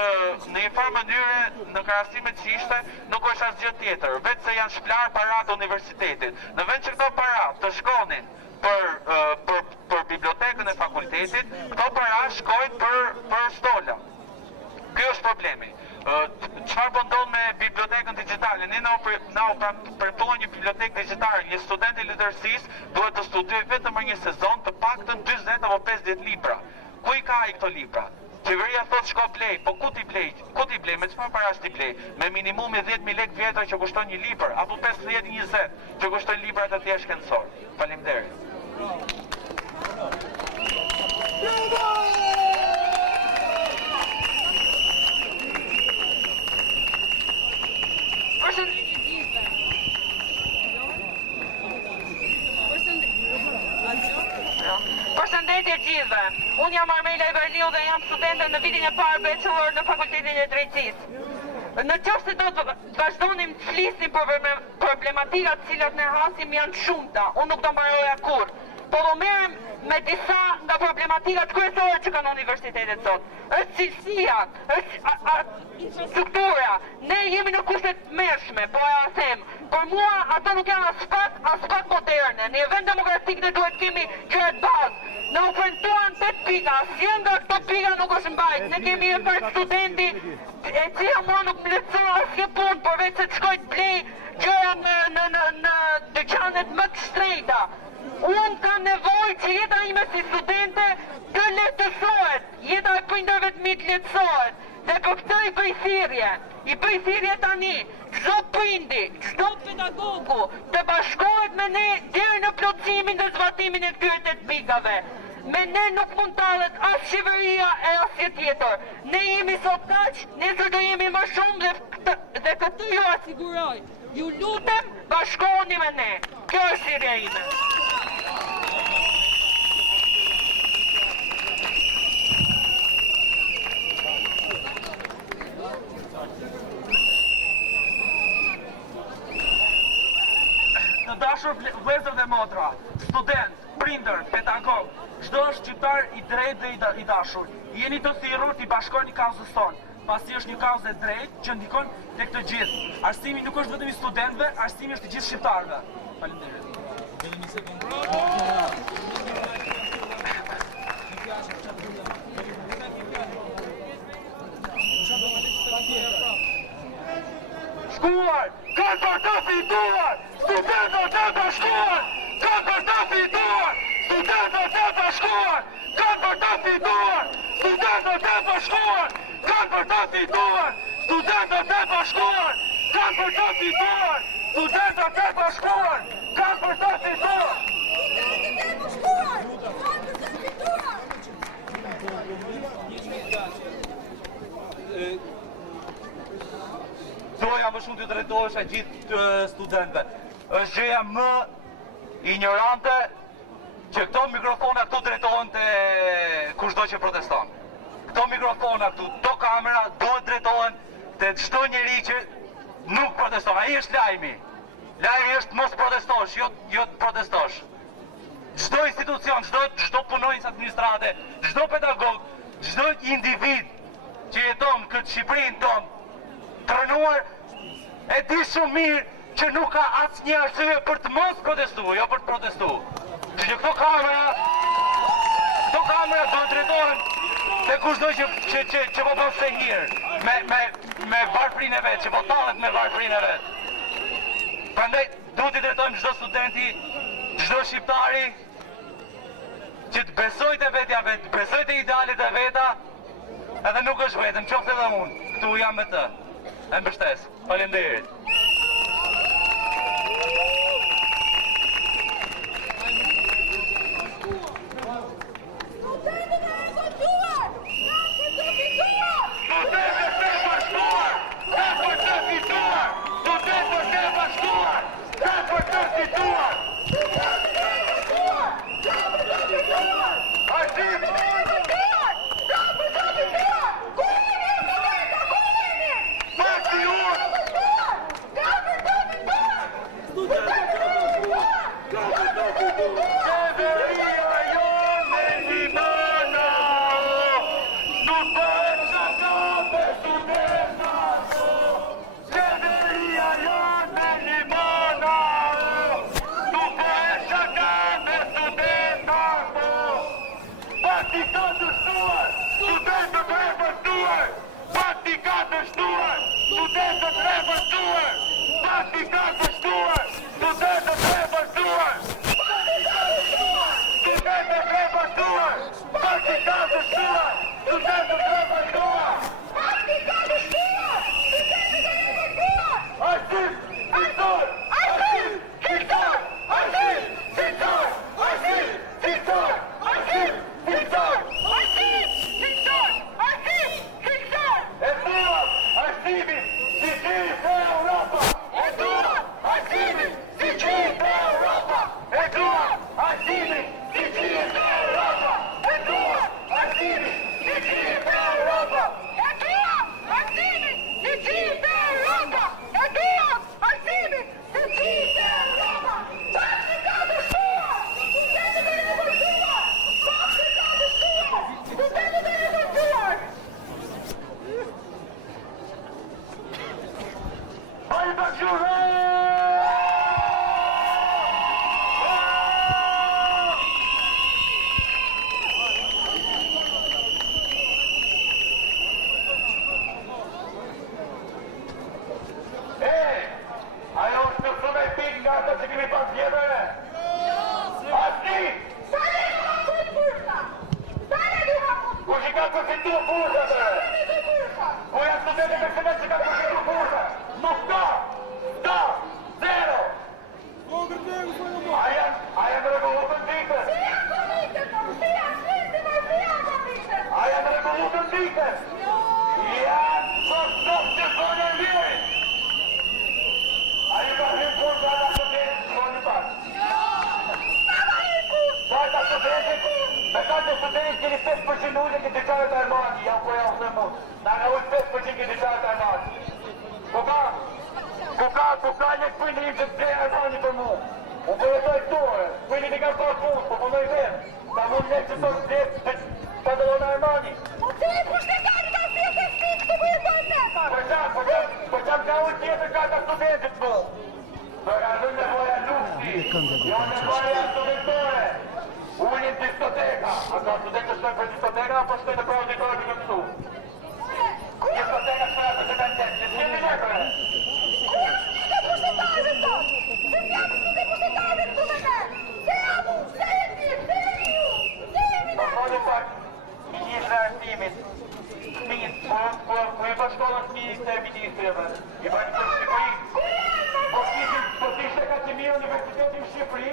në një farë mënyre në krahasimet që ishte nuk është asgjë tjetër, vetë se janë shplar paratë universitetit. Në vend që këto paratë të shkonin për bibliotekën e fakultetit, këto paratë shkojnë për stola. Ky është problemi. Çfarë po ndodh me bibliotekën digjitale? Ne na u premtuan një bibliotekë digjitale, një student i letërsisë duhet të studiojë vetëm për një sezon të paktën 40 apo 50 libra. Ku i ka ai këto libra? Qeveria thotë shko blej, po ku ti blej? Me çfarë parash ti blej? Me minimumi 10.000 lekë vjetra që kushton një libër, apo 15-20 që kushtojnë librat e tjerë shkencor. Faleminderit. Përshëndetje gjithëve. Unë jam Armela Iverliu dhe jam studente në vitin e parë bachelor në Fakultetin e Drejtësisë. Në qoftë se do të vazhdonim të flisim për problematikat cilat ne hasim janë shumëta, unë nuk do mbaroja kurrë. Po do merrem me disa nga problematikat kryesore që kanë universitetet sot. Është cilësia, është infrastruktura. Ne jemi në kushte të mërshme, po e them. Por mua ato nuk janë as pak moderne. Në një vend demokratik ne duhet kemi gjërat bazë. Në ofentuan 8 pika, asnjë nga këto pika nuk është mbajt. Ne kemi një për studenti e cila mua nuk më lehtëson asnjë punë, përveç se të shkoj të blej gjëra në dyqanet më të shtrenjta. Unë kam nevojë që jeta ime si studente të lehtësohet, jeta e prindërve të mi të lehtësohet. Dhe për këtë i bëj thirrje tani, çdo prindi, çdo pedagogu të bashkohet me ne deri në plotësimin dhe zbatimin e këtyre 8 pikave. Me ne nuk mund tallet as qeveria e asnjë tjetër. Ne jemi sot kaq, nesër do jemi më shumë dhe këtë ju asiguroj. Ju lutem, bashkohuni me ne. Kjo është thirrja ime. Të dashur vëllezër dhe motra, student, prindër, pedagog, çdo shqiptar i drejtë dhe i dashur, jeni të thirrur t'i bashkoheni kauzës tonë, pasi është një kauzë e drejtë që ndikon tek të gjithë. Arsimi nuk është vetëm i studentëve, arsimi është i gjithë shqiptarëve. Faleminderit. Shkuar, kanë për të fituar! Studentët e bashkuar! Kanë për të fituar! Studentët e bashkuar! Kanë për të fituar! Studentët e bashkuar! Kanë për të fituar! Studentët e bashkuar! Kanë për të fituar! Studentët e bashkuar! Kanë për të fituar! Doja më shumë të drejtohesh e gjithë studentëve. Është gjëja më ignorante që këto mikrofona këtu drejtohen të kushdo që proteston. Këto mikrofona këtu, këto kamera duhet drejtohen të çdo njeri që nuk proteston. Ai është lajmi. Lajmi është mos protestosh, jo të protestosh. Çdo institucion, çdo punonjës administrate, çdo pedagog, çdo individ që jeton këtë Shqipërinë tonë trënuar e di shumë mirë që nuk ka asnjë arsye për të mos protestuar, jo për të protestuar. Që këto kamera do të drejtohen te kushdo që po bën se hirë me varfrinë e vet, që po tallet me varfrinë e vet. Prandaj duhet të drejtojmë çdo studenti, çdo shqiptari që të besojë te vetja vet, të besojë te idealet e veta, edhe nuk është vetëm, qoftë edhe unë, këtu jam me të. E mbështes. Faleminderit. I am going to go open deeper. ikën! Janë sot që kone lirin! A ju ka hyrë punë nga ta studentit, shkoni pak. Dajta studentit, me ka të studentit keni 5% ujnë këtë qarët armani, jam po javë dhe mund. Na nga ujnë 5% këtë qarët armani. Ku ka një këpëjnë një që të gjejë armani për mu. Unë po jetoj këtore, këpëjnë një kanë parë punë, po punoj vetë. Ta mund një që të gjejë të padronë armani. Po të e pushtetarë ka fjete stikë të bujeton me. Po qam ka ujnë tjetër ka ta studentit po. Për arru nevoja lufti, jo nevoja studentore. Ujnë diskoteka. A ka studentë shtojnë për diskoteka, apo shtojnë për auditorë të këmësu? Diskoteka shtojnë për të kanë qenë, që s'kemi në kërë. Ku janë smite pushtetarëve të? Se s'janë smite pushtetarëve të me ne? Se jamu, se e ti, se e ju, se e mi ne? Në pak, ministrë arsimit, smit, ku i bë shkollën smit e ministrëve, i bë një për Shqipëri, po t'ishte ka që mirë Universitetin Shqipëri,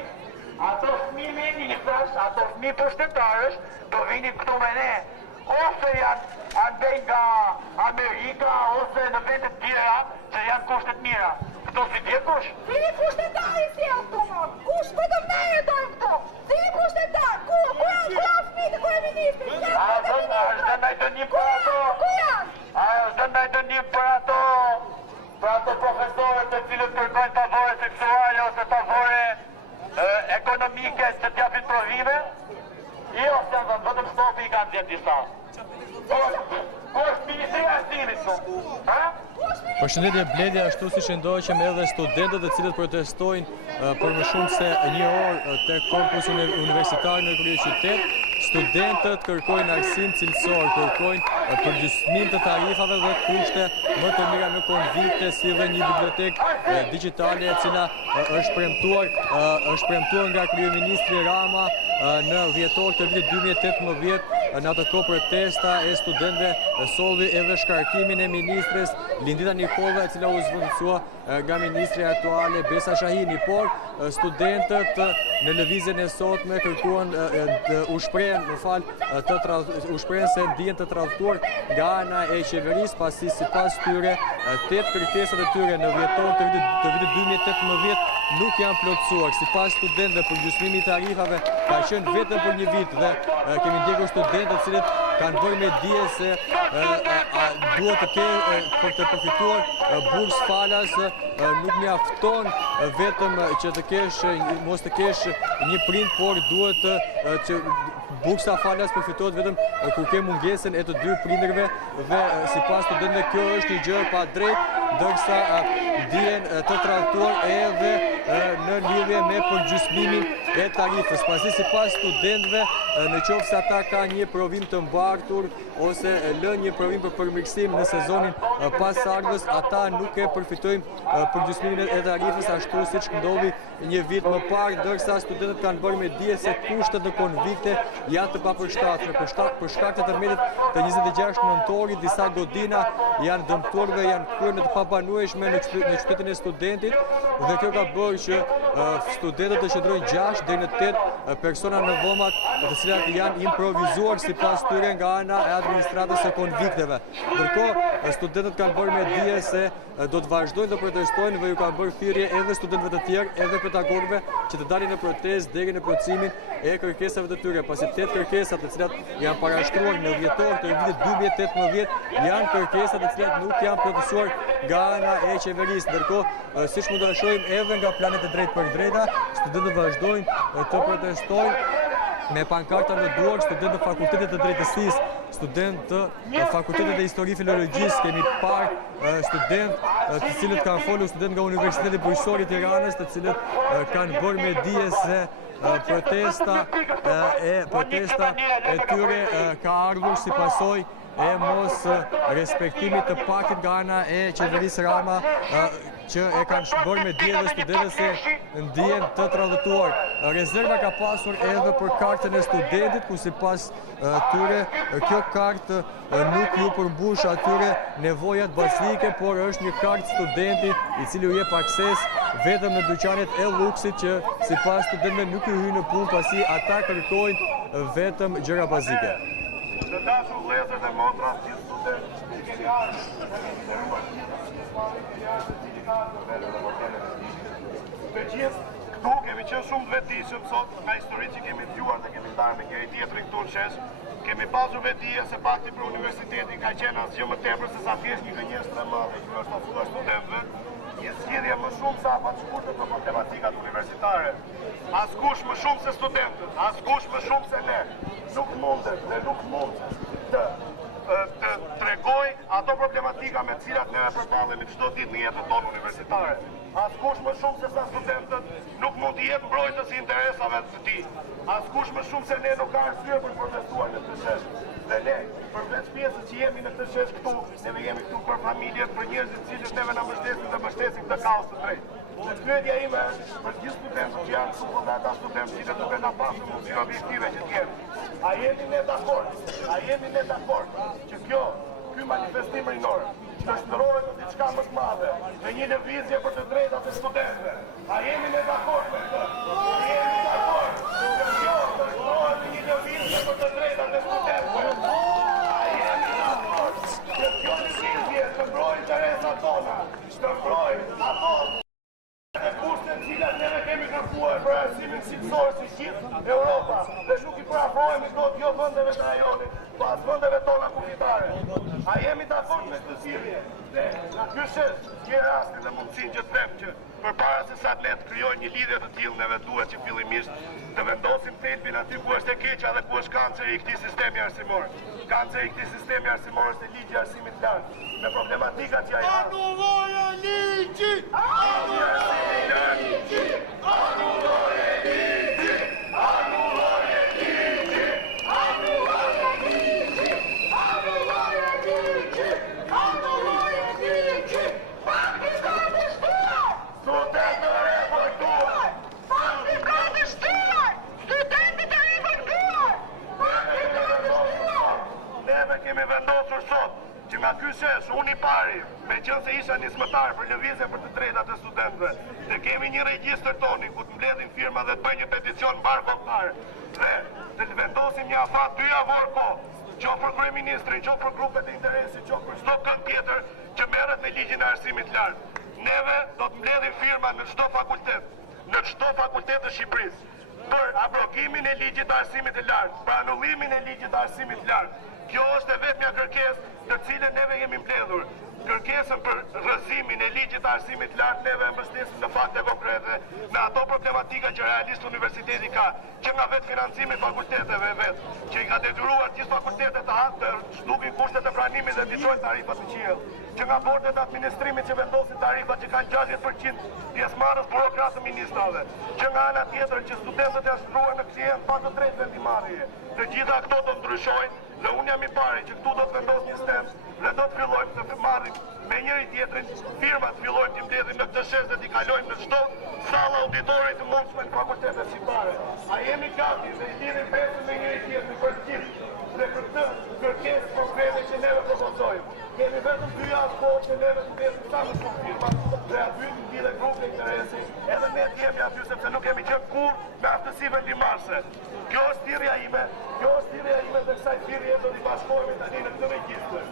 ato fmi ministrash, ato fmi pushtetarësh, do vinin këtu me ne, ose janë andej nga Amerika, ose në vendet tjera, që janë kushtet mira. Këto si djekush? Cili pushtetari si janë këtu më? Kush për të mene dojmë këtu? Cili pushtetar? Ku janë smite, ku e ministri? A është dhe najtë një për ato? Ku janë? A është dhe najtë një për ato profesorët të cilët kërkojnë favore seksuale ose favore ekonomike që t'japin provime? Jo, se janë dhënë, vetëm stofi i kanë dhjetë disa. Ku është Ministria e Arsimit këtu? Përshëndetje Bledi, ashtu si që ndoqëm edhe studentët e cilët protestojnë për më shumë se një orë të korpusin universitar në krye qytet. Studentët kërkojnë arsim cilësor, kërkojnë përgjysmim të tarifave dhe kushte më të mira në konvikte, si dhe një bibliotekë digitale e cila është premtuar nga kryeministri Rama në dhjetor të vitit 2018. Në atë kohë protesta e studentëve solli edhe shkarkimin e ministres Lindita Nikova, e cila u zvendësua nga ministri aktuale Besa Shahini, por studentët në lëvizjen e sotme kërkuan u shprehen se ndihen të tradhtuar nga ana e qeverisë, pasi sipas tyre 8 kërkesat e tyre në dhjetor të vitit 2018 nuk janë plotësuar. Sipas studentëve, përgjysmimi i tarifave ka qenë vetëm për një vit dhe kemi ndjekur studentët cilët kanë bërë me dije se duhet të kenë për të përfituar burs falas, nuk mjafton vetëm që të kesh mos të kesh një prind, por duhet që bursa falas përfitohet vetëm kur ke mungesën e të dy prindërve dhe sipas studentëve kjo është një gjë pa drejtë, ndërsa dihen të tradhtuar edhe në lidhje me përgjysmimin e tarifës, pasi sipas studentëve në qoftë se ata kanë një provim të mbartur ose lënë një provim për përmirësim në sezonin pasardhës, ata nuk e përfitojnë përgjysmimin e tarifës ashtu siç ndodhi një vit më parë, ndërsa studentët kanë bërë me dije se kushtet në konvikte janë të papërshtatshme. Për shkak të tërmetit të 26 nëntorit, disa godina janë dëmtuar dhe janë kryer në të pabanueshme në qytetin e studentit, dhe kjo ka bërë që studentët të qëndrojnë 6 deri në 8 persona në dhomat, të cilat janë improvizuar sipas tyre nga ana e administratës së konvikteve. Ndërkohë, studentët kanë bërë me dije se do të vazhdojnë të protestojnë dhe ju kanë bërë thirrje edhe studentëve të tjerë, edhe pedagogëve që të dalin në protestë deri në plotësimin e kërkesave të tyre, pasi 8 kërkesat të cilat janë parashtruar në dhjetor të vitit 2018 janë kërkesat të cilat nuk janë plotësuar nga ana e qeverisë. Ndërkohë, siç mund ta shohim edhe nga planet e drejtë për drejta, studentët vazhdojnë të protestojnë me pankarta në duar, studentë të fakultetit të drejtësisë, studentë të fakultetit të histori filologjisë, kemi parë studentë të cilët kanë folur, studentë nga Universiteti Bujqësor i Tiranës, të cilët kanë bërë me dije se protesta e tyre ka ardhur si pasojë e mos respektimit të paktit nga ana e qeverisë Rama, që e kanë bërë me dije dhe studentët se ndihen të tradhtuar. Rezerva ka pasur edhe për kartën e studentit, ku sipas tyre kjo kartë nuk ju përmbush atyre nevojat bazike, por është një kartë studenti i cili u jep akses vetëm në dyqanet e luksit, që sipas studentëve nuk ju hyjnë në punë, pasi ata kërkojnë vetëm gjëra bazike. Të dashur vëllezër dhe motra, gjithë studentët që keni ardhur, dhe keni nderuar keni ardhur sindikatë dhe me gjithë këtu kemi qenë shumë të vetëdijshëm sot nga historitë që kemi dëgjuar dhe kemi ndarë me njëri tjetrin këtu në shesh. Kemi pasur vetëdije se pakti për universitetin ka qenë asgjë më tepër se sa thjesht një gënjeshtër e madhe që është ofruar studentëve. Një zgjidhje më shumë se afatshkurtër për problematikat universitare. Askush më shumë se studentët, askush më shumë se ne. Nuk mundet dhe nuk mund të tregoj ato problematika me cilat ne përballemi çdo ditë në jetën tonë universitare. Askush më shumë se sa studentët nuk mund të jetë mbrojtës i interesave të tij. Askush më shumë se ne nuk ka arsye për protestuar në këtë shesh. Dhe ne, përveç pjesës që jemi në këtë shesh këtu, neve jemi këtu për familjet, për njerëzit të cilët neve na mbështesin dhe mbështesin këtë kaos të drejtë. Dhe pyetja ime është për gjithë studentët që janë këtu dhe ata studentë që duke na pasur mundësi objektive që të jenë. A jemi ne dakord që ky manifestim rinor të shndrohet në diçka më të madhe, në një lëvizje për të drejtat e studentëve? A jemi ne dakord me këtë? A jemi dakord që kjo të shndrohet në një lëvizje për të drejtat e studentëve? A jemi dakord që kjo lëvizje të mbrojë interesat tona, të mbrojë ato e kushtet cilat neve kemi kërkuar për arsimin shqiptar si gjithë Europa dhe nuk i parafrohemi dot jo vendeve të rajonit, po as vendeve tona kufitare. A jemi dakord me këtë zgjidhje? Dhe ky shesh që rastin dhe mundësinë që të them që përpara se sa ne të krijojmë një lidhje të tillë neve duhet që fillimisht të vendosim thelbin aty ku është e keqja dhe ku është kanceri i këtij sistemi arsimor. Kanceri i këtij sistemi arsimor është ligji i arsimit të lartë, me problematikat që ai ka. Anulloje ligji! Anulloje ligji! Anulloje ligji! Anulloje ligji! Anulloje ligji! Anulloje ligji! Anulloje ligji! Pakti ka dështuar! Studentët e revoltuar! Pakti ka dështuar! Studentët e revoltuar! Pakti ka dështuar! Neve kemi vendosur sot që nga ky shesh unë i pari, me qënë se isha nismëtar për lëvizje për të drejtat e studentëve, të kemi një regjistër toni ku të mbledhin firma dhe të bëjnë një peticion mbar kombëtar dhe të vendosim një afat 2 javor kohë, qoftë për kryeministrin, qoftë për grupet e interesit, qoftë për çdo kënd tjetër që merret me ligjin e arsimit të lartë. Neve do të mbledhim firma në çdo fakultet të Shqipërisë për abrogimin e ligjit të arsimit të lartë, për anullimin e ligjit të arsimit të lartë. Kjo është e vetmja kërkesë të cilën neve jemi mbledhur. Kërkesën për rrëzimin e ligjit të arsimit të lartë neve mbështesim në fakte konkrete, në ato problematika që realisht universiteti ka, që nga vetë financimi fakulteteve vetë, që i ka detyruar gjithë fakultetet të zhdukin kushtet e pranimit dhe ndiqojnë tarifat të qiell, që nga bordet e administrimit që vendosin tarifat që kanë 60% pjesëmarrës burokratë ministrave, që nga ana tjetër që studentët janë shtruar në klient pa të drejtë vendimarrje. Të gjitha këto do ndryshojnë dhe unë jam i pari që këtu do të vendos një stend dhe do të fillojmë të marrim me njëri tjetrin firmat, fillojmë të mbledhim në këtë shesh dhe t'i kalojmë në çdo sallë auditore të mundshme në fakultetet shqiptare. A jemi gati dhe i lidhim besën me njëri tjetrin për të gjithë dhe për këtë kërkesë konkrete që neve propozojmë. Kemi vetëm 2 javë kohë që neve të mbledhim sa më shumë firma dhe aty të mbledhë grupe interesi, edhe ne të jemi aty sepse nuk kemi qenë kurrë me aftësi vendimarrëse. Kjo është thirrja ime dhe kësaj thirrje do t'i bashkohemi tani në këtë regjistër.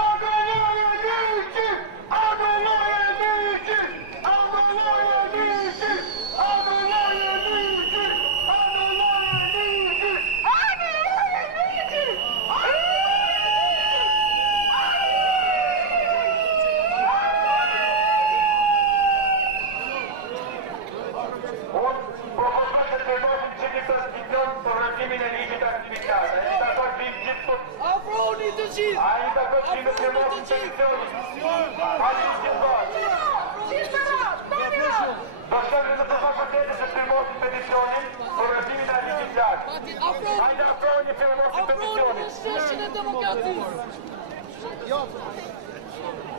Anulloje ligji! Anulloje ligji! Anulloje ligji! Anulloje ligji! Anulloje ligji! Anulloje ligji! Afroni të gjithë! A i të këtë që në firmosin peticionit? Hajde në gjithë Bashkëmri të fakultetit që firmosin peticionin për rëzimin e ligjit lartë. Hajde afroni firmosin peticionit. Afroni në sheshin e demokratisë!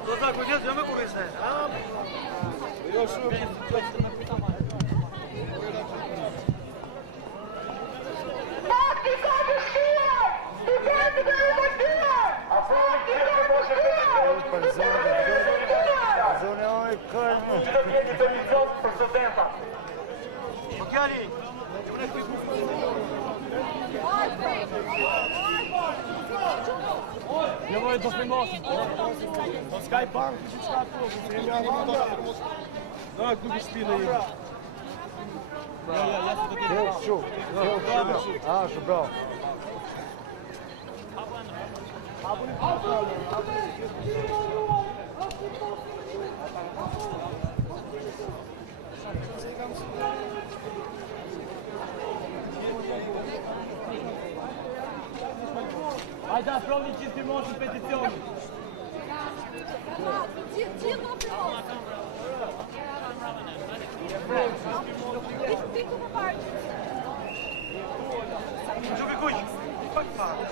Do të kujdes, jo me kurrise. Jo shumë. Pakti ka dështuar! Studentët e revoltuar! Afroni që firmosin peticionin. Zone oj, kërë. Që do t'jeti peticion për studenta. Nevojë do filmosim. Po s'ka i bank, s'ka këtu, se jemi armata. Da, nuk e shpinë i. Ja, se do të jetë. Shumë bravo. Hajde afroni që firmosin peticionin. Gjithë do firmosin. Ti ku më parë? Gjubi kuq, pak parë.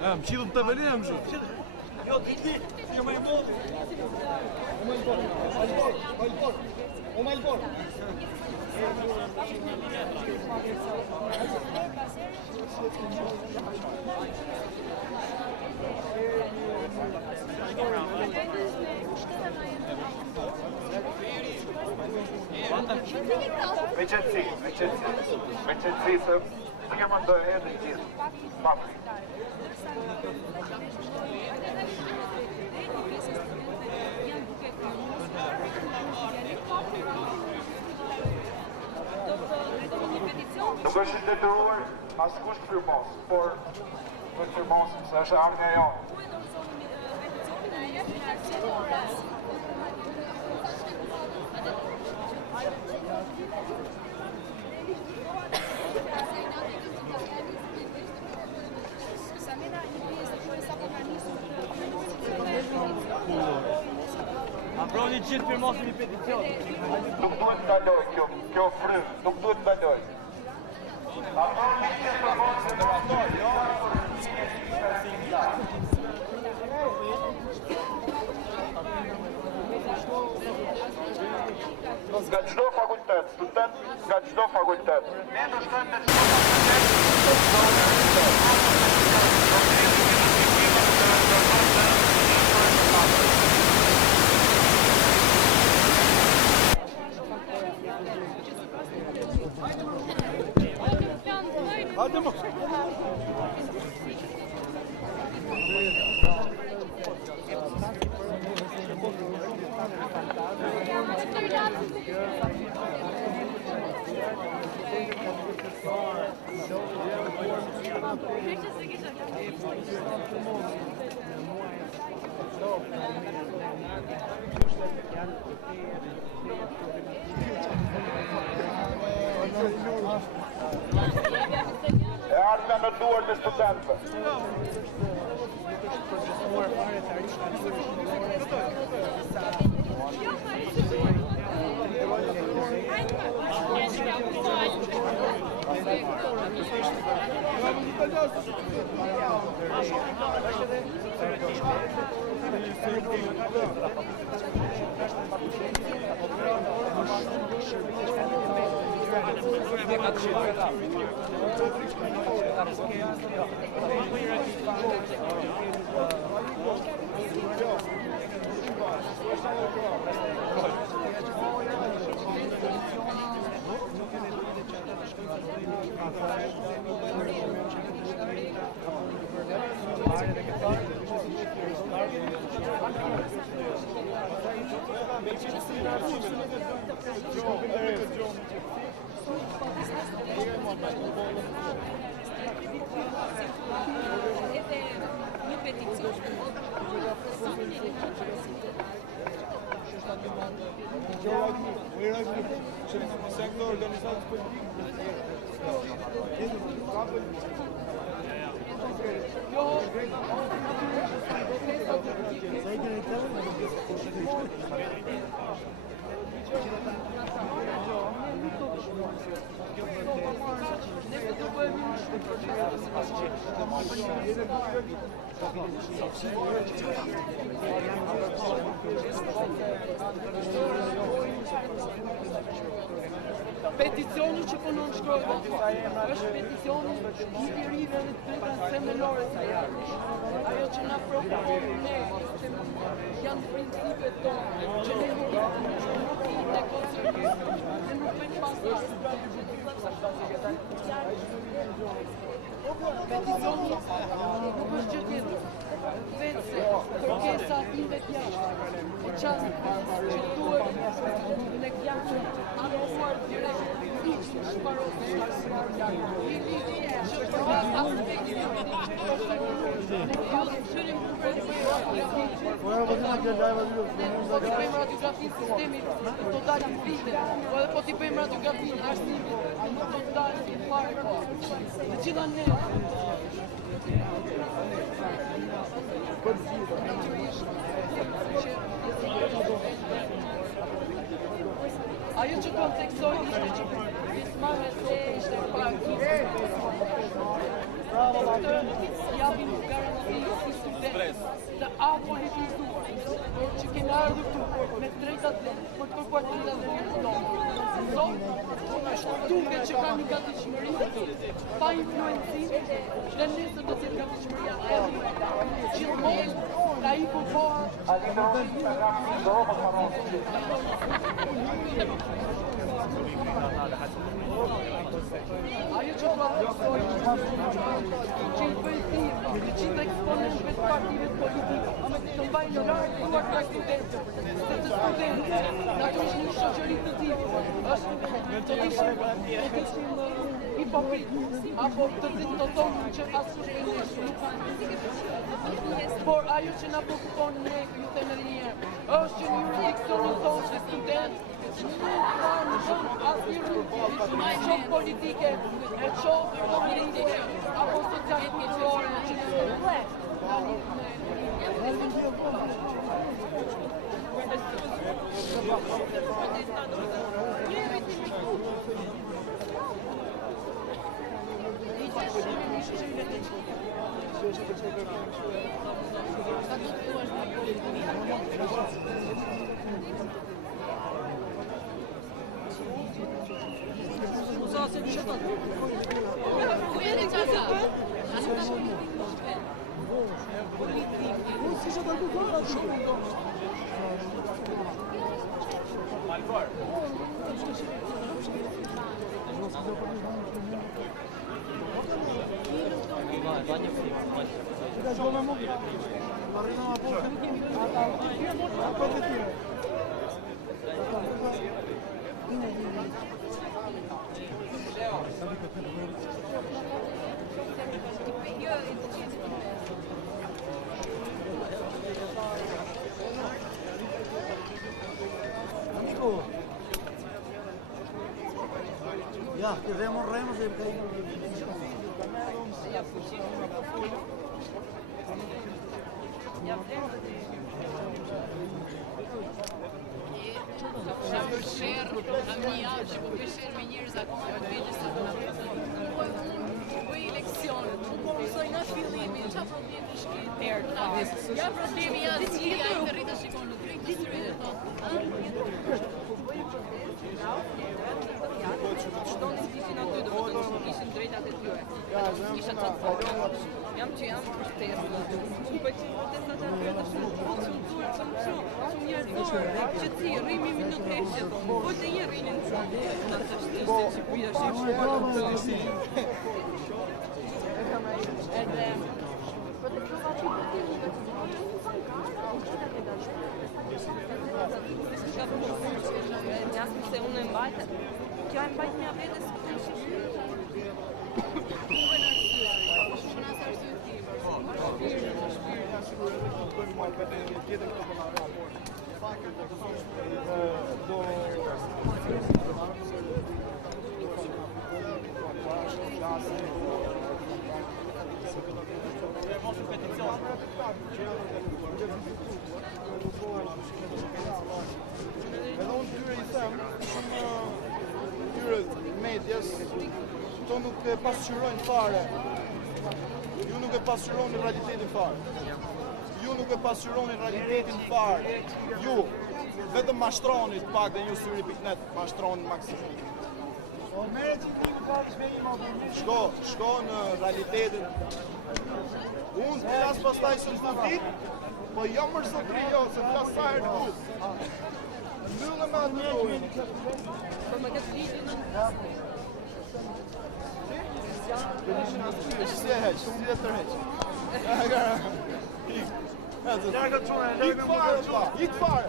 Më qidhëm të velim zhë. Jo, ti, jo me i bolë. O me i bolë. Me qëtësi, se një më ndojë edhe i gjithë, papri. Nuk është detyruar askush të firmos, por të firmosim se është ardhja e jonë. Afroni gjithë firmosin i peticion. Nuk duhet ndaloj kjo frymë, nuk duhet ndaloj. Afroni gjithë firmosin i nga çdo fakultet, student nga çdo fakultet. Ne do shkojmë në çdo Hadi mı? E ardhme në duar të studentëve. Peticioni që punon shkruajtë është peticioni i lirive në të drejtat themelore të ajo që na proponojnë ne janë principet tona, që ne nuk ne konservojmë, ne nuk bëjmë pastaj. Peticioni nuk është gjë tjetër, vetë se kërkesa ime jashtë, e çast që duhet ne janë anuar direkt ligjin shparosë po t'i bëjmë radiografinë sistemit do dalim vite, po t'i bëjmë radiografinë arsimit do dalim fare po. Të gjitha ne ajo që kam teksoj ishte që pjesëmarrja sot ishte praktikë. Japim garanti si student të apolitizuar, që kemi ardhur këtu me drejtat për të kërkuar drejtat e njeriut tonë. Sot duket që ka një gatishmëri pa influencim dhe nesër do të jetë gatishmëria e gjithmonë ka ikur koha. Ajo që do të teksoj që i bëjtim të gjithë eksponentëve të partive politike të mbajnë larg duart nga studentët, se të studentët natyrisht një shoqëri të tillë është të ishim hipokrit apo të tonë që askush nuk kanë. Por ajo që na shkupon ne, ju them edhe një herë, është që në jurisdiksionin tonë si student, nuk kanë asnjë politike, e qoftë politike, apo sociale që Ja, que remos e me njerëz akoma të vegjël sa do bëj leksionet, nuk po mësoj nga fillimi, çfarë problemi shkret. Ja problemi janë si ai të rritë shikon në drejt të stryhet thotë. Shtonin kishin aty, do të thotë kishin drejtat e tyre. Kisha çfarë folën. Jam për shtesë. Nuk po të protestat e atyre shumë njerëzor, që ti rrimi minutë heshtje, po të një rrinin shumë. Në të shtishtë që pida shumë edhe jasëm se unë e mbajtë, kjo e mbajtë një vetë së këtë shishë. Uve në arsye, shumë në arsye tim. Edhe unë tyre i them, tyre medjes, to nuk e pasqyrojnë fare. Ju nuk e pasqyroni realitetin fare. Ju nuk e pasqyroni realitetin fare. Ju, vetëm mashtronit pak dhe ju syri.net, mashtronit maksimum. Shko në realitetin. Unë flas pastaj se në fundit, Po jam mërzotri jo, se flas sa herë këtu. Mbyllë me atë dojnë. Për më këtë ligjin Si e heq, si e tërheq. Ik fare.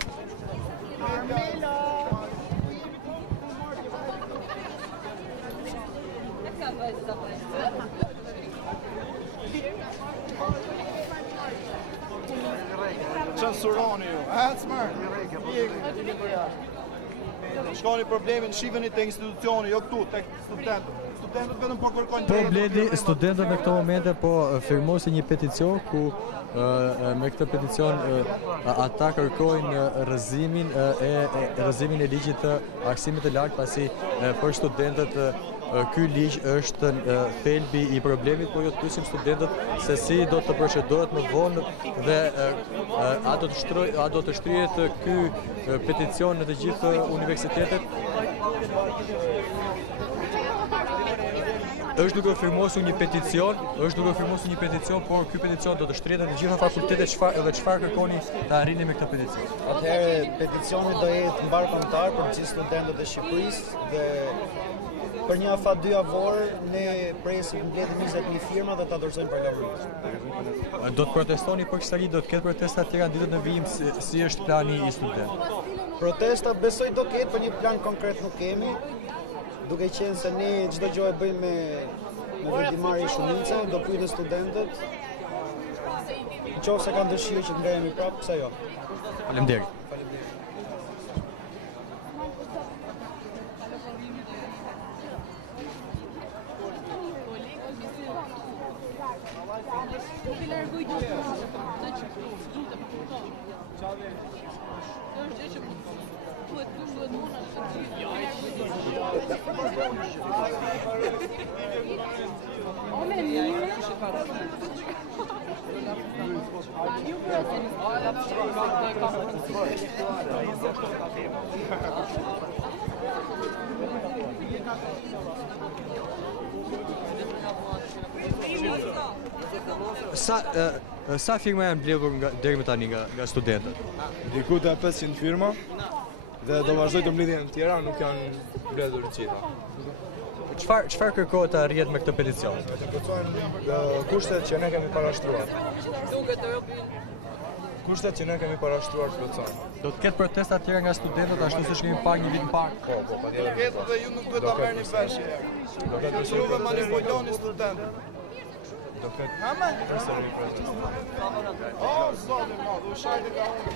Armelo! Censuroni ju. Smart. Shkoni problemin, shifeni te institucioni, jo këtu, tek studentët. Studentët vetëm po kërkojnë Po bledi, studentët në këto momente po firmosin një peticion ku me këtë peticion ata kërkojnë rrëzimin e ligjit të aksimit të lartë, pasi për studentët ky ligj është thelbi i problemit, por jo të pyesim studentët se si do të procedohet më vonë dhe a do të shtrihet ky peticion në të gjithë universitetet. Është duke firmosur një peticion, por ky peticion do të shtrihet në të gjitha fakultetet dhe çfarë kërkoni të arrini me këtë peticion? Atëherë peticioni do jetë mbarkombëtar për gjithë studentët e Shqipërisë dhe për një afat 2 javor ne presim mbledhim 20.000 firma dhe ta dorëzojmë parlamentit. Do të protestoni për kësaj, do të ketë protesta të tjera ditët në vijim, si është plani i studentëve? Protesta besoj do ketë, për një plan konkret nuk kemi, duke qenë se ne çdo gjë e bëjmë me vendimarrje shumice, do pyetë studentët. Nëse kanë dëshirë që të ngrihemi prapë, pse jo? Faleminderit. Sa firma janë mbledhur deri më tani nga studentët? Diku te 500 firma dhe do vazhdoj të mbledhjen të tjera, nuk janë mbledhur të gjitha. Çfarë kërkohet të arrihet me këtë peticion? Kushtet që ne kemi parashtruar. Kushtet që ne kemi parashtruar plotësojnë. Do të ketë protesta të tjera nga studentët, ashtu siç kemi parë një vit më parë? Po, patjetër. Do ketë dhe ju nuk duhet ta merrni vesh. Do ketë juve manipuloni studentët. Do ketë përsëri protesta. Oh, zoti më, do shajtë ka unë.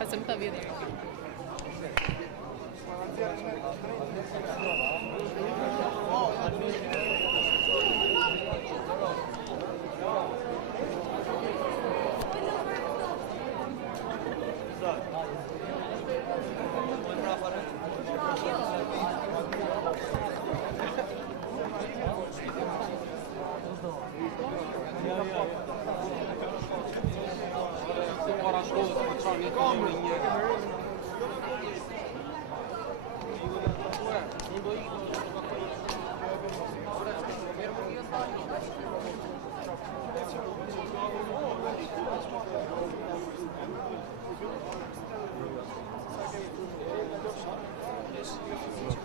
Pasëm të vjetë.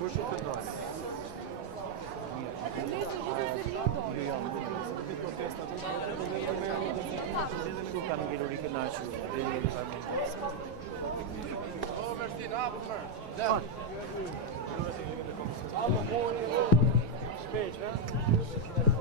Kush u të dojnë? Su kanë ngelur i kënaqur. Shpejt, ha?